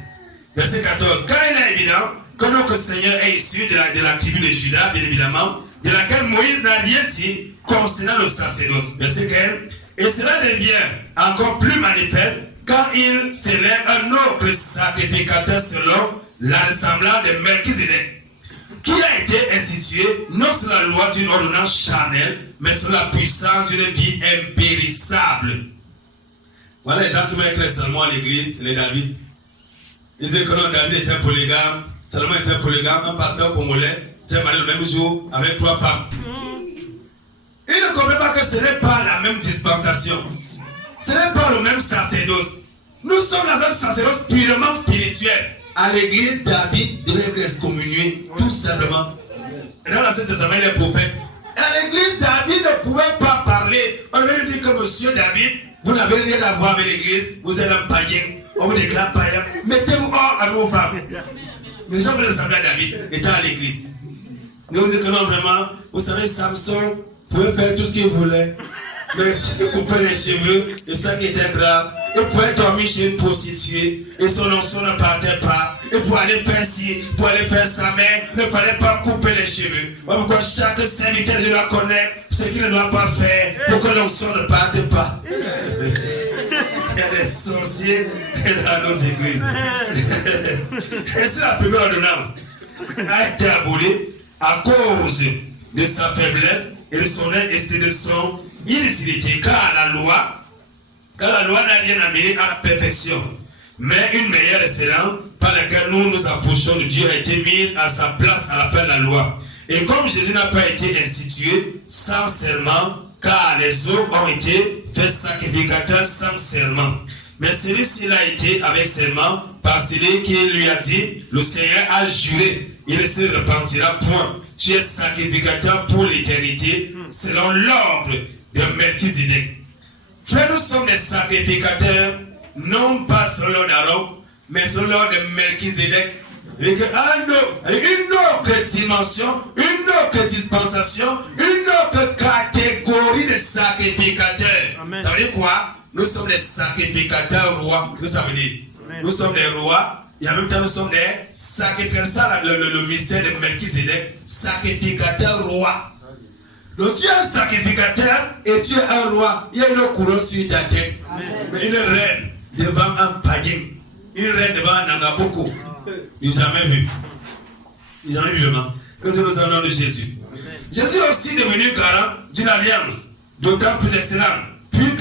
Verset 14. Car il est évident que notre Seigneur est issu de la tribu de Juda, bien évidemment, de laquelle Moïse n'a rien dit concernant le sacerdoce. Verset 15. Et cela devient encore plus manifeste quand il s'élève un autre sacrificateur selon la ressemblance de Melchizedek, qui a été institué non sur la loi d'une ordonnance charnelle, mais sur la puissance d'une vie impérissable. Voilà les gens qui veulent écrire seulement à l'église, les David. Ils disaient que non, David était un polygame, Salomon était un polygame, un pasteur congolais s'est marié le même jour avec 3 femmes. Ils ne comprennent pas que ce n'est pas la même dispensation. Ce n'est pas le même sacerdoce. Nous sommes dans un sacerdoce purement spirituel. À l'église, David devait être excommunié, tout simplement. Et dans l'Ancien Testament, il est prophète. À l'église, David ne pouvait pas parler. On devait lui dire que monsieur David, vous n'avez rien à voir avec l'église, vous êtes un païen. On vous déclare païen. Mettez-vous hors avec vos femmes. Mais les gens veulent ressembler à David, étant à l'église. Nous vous dites que non, vraiment, vous savez, Samson pouvait faire tout ce qu'il voulait. Mais si il coupait les cheveux, et ça qui était grave, il pouvait dormir chez une prostituée, et son onction ne partait pas. Et pour aller faire ci, pour aller faire ça, mais ne fallait pas couper les cheveux. Pourquoi chaque serviteur doit connaître ce qu'il ne doit pas faire pour que l'onction ne parte pas. Il y a des sorciers dans nos églises. Et c'est la première ordonnance a été abolie à cause de sa faiblesse et de son inutilité, car la loi n'a rien amené à la perfection, mais une meilleure excellence par laquelle nous nous approchons de Dieu a été mise à sa place à l'appel de la loi. Et comme Jésus n'a pas été institué sans serment, car les autres ont été faits sacrificateurs sans serment, mais celui-ci l'a été avec serment par celui qui lui a dit, le Seigneur a juré, il ne se repentira point. Tu es sacrificateur pour l'éternité, selon l'ordre de Melchizedek. Frère, nous sommes des sacrificateurs, non pas selon l'Aaron, mais selon l'ordre de Melchizedek. Avec une autre dimension, une autre dispensation, une autre catégorie de sacrificateurs. Amen. Ça veut dire quoi? Nous sommes des sacrificateurs rois. Qu'est-ce que ça veut dire? Amen. Nous sommes des rois et en même temps nous sommes des sacrificateurs. Ça, le mystère de Melchizedek, sacrificateur roi. Donc tu es un sacrificateur et tu es un roi. Il y a une couronne sur ta tête. Amen. Mais une reine devant un païen. Une reine devant un Nangaboko. Il n'a jamais vu. Il n'a jamais vu vraiment. Que Dieu nous en nom de Jésus. Amen. Jésus est aussi devenu garant d'une alliance d'autant plus excellente. Puis,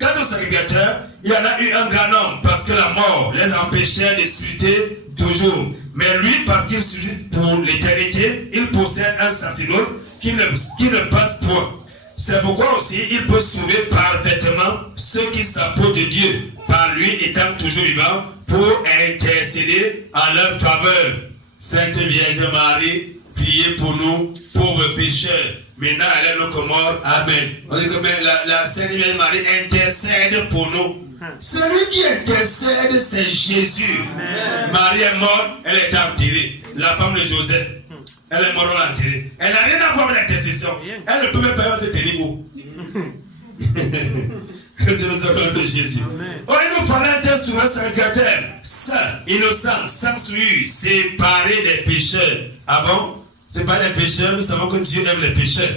quant au sacrificateur, il y en a eu un grand nombre parce que la mort les empêchait de susciter toujours. Mais lui, parce qu'il subsiste pour l'éternité, il possède un sacerdoce qui ne passe point. C'est pourquoi aussi il peut sauver parfaitement ceux qui s'approchent de Dieu, par lui étant toujours vivant, pour intercéder en leur faveur. Sainte Vierge Marie, priez pour nous, pauvres pécheurs, maintenant elle est notre mort. Amen. On dit que la Sainte Vierge Marie intercède pour nous. Celui qui intercède, c'est Jésus. Marie est morte, elle est enterrée. La femme de Joseph, elle est morte, on l'a enterrée. Elle n'a rien à voir avec l'intercession. Elle ne peut même pas se tenir beau. Que Dieu nous accorde de Jésus. Oh, il nous fallait un tel souverain sacrificateur, saint, innocent, sans souillure, séparé des pécheurs. Ah bon? C'est pas les pécheurs, nous savons que Dieu aime les pécheurs.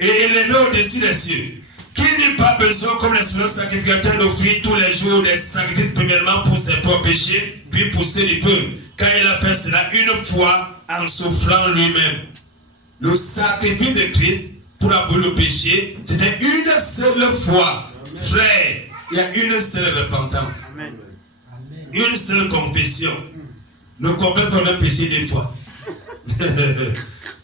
Et il les met au-dessus des cieux. Qui n'eut pas besoin, comme les souverains sacrificateurs, d'offrir tous les jours des sacrifices, premièrement pour ses propres péchés, puis pour ceux du peuple. Quand il a fait cela une fois en souffrant lui-même. Le sacrifice de Christ pour abolir le péché, c'était une seule fois. Frère, il y a une seule repentance. Amen. Une seule confession. Ne confesse pas le péché deux fois.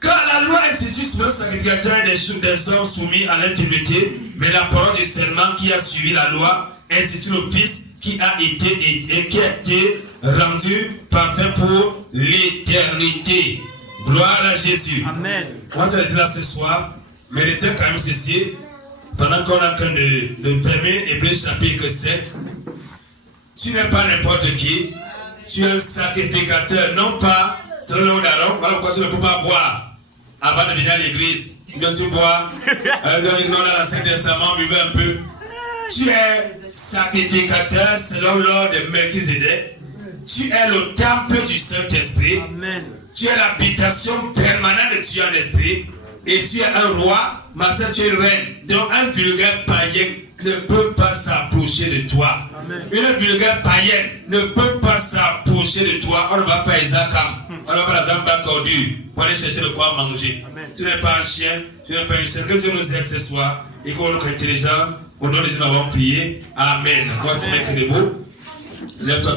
Car la loi institue sur le sacrificateur des hommes soumis à l'intimité, mais la parole du serment qui a suivi la loi institue le Fils qui a été rendu parfait pour l'éternité. Gloire à Jésus. Amen. Moi, j'étais là ce soir, mais retiens quand même ceci. Pendant qu'on est en train de fermer Hébreux chapitre 7, tu n'es pas n'importe qui, tu es un sacrificateur, non pas selon le d'Aaron. Voilà pourquoi tu ne peux pas boire avant de venir à l'église. Quand tu bois, dans la Sainte Testament, buvez un peu. Tu es sacrificateur selon l'ordre de Melchizedek. Tu es le temple du Saint-Esprit. Tu es l'habitation permanente de Dieu en esprit. Et tu es un roi, ma soeur, tu es une reine. Donc un vulgaire païen ne peut pas s'approcher de toi. Amen. Une vulgaire païenne ne peut pas s'approcher de toi. On ne va pas Isaac. On ne va pas dans un bac ordu pour aller chercher de quoi manger. Amen. Tu n'es pas un chien, tu n'es pas une chien. Que Dieu nous aide ce soir et qu'on ait notre intelligence. Au nom de Dieu, nous avons prié. Amen. Toi, c'est mec debout. Lève-toi.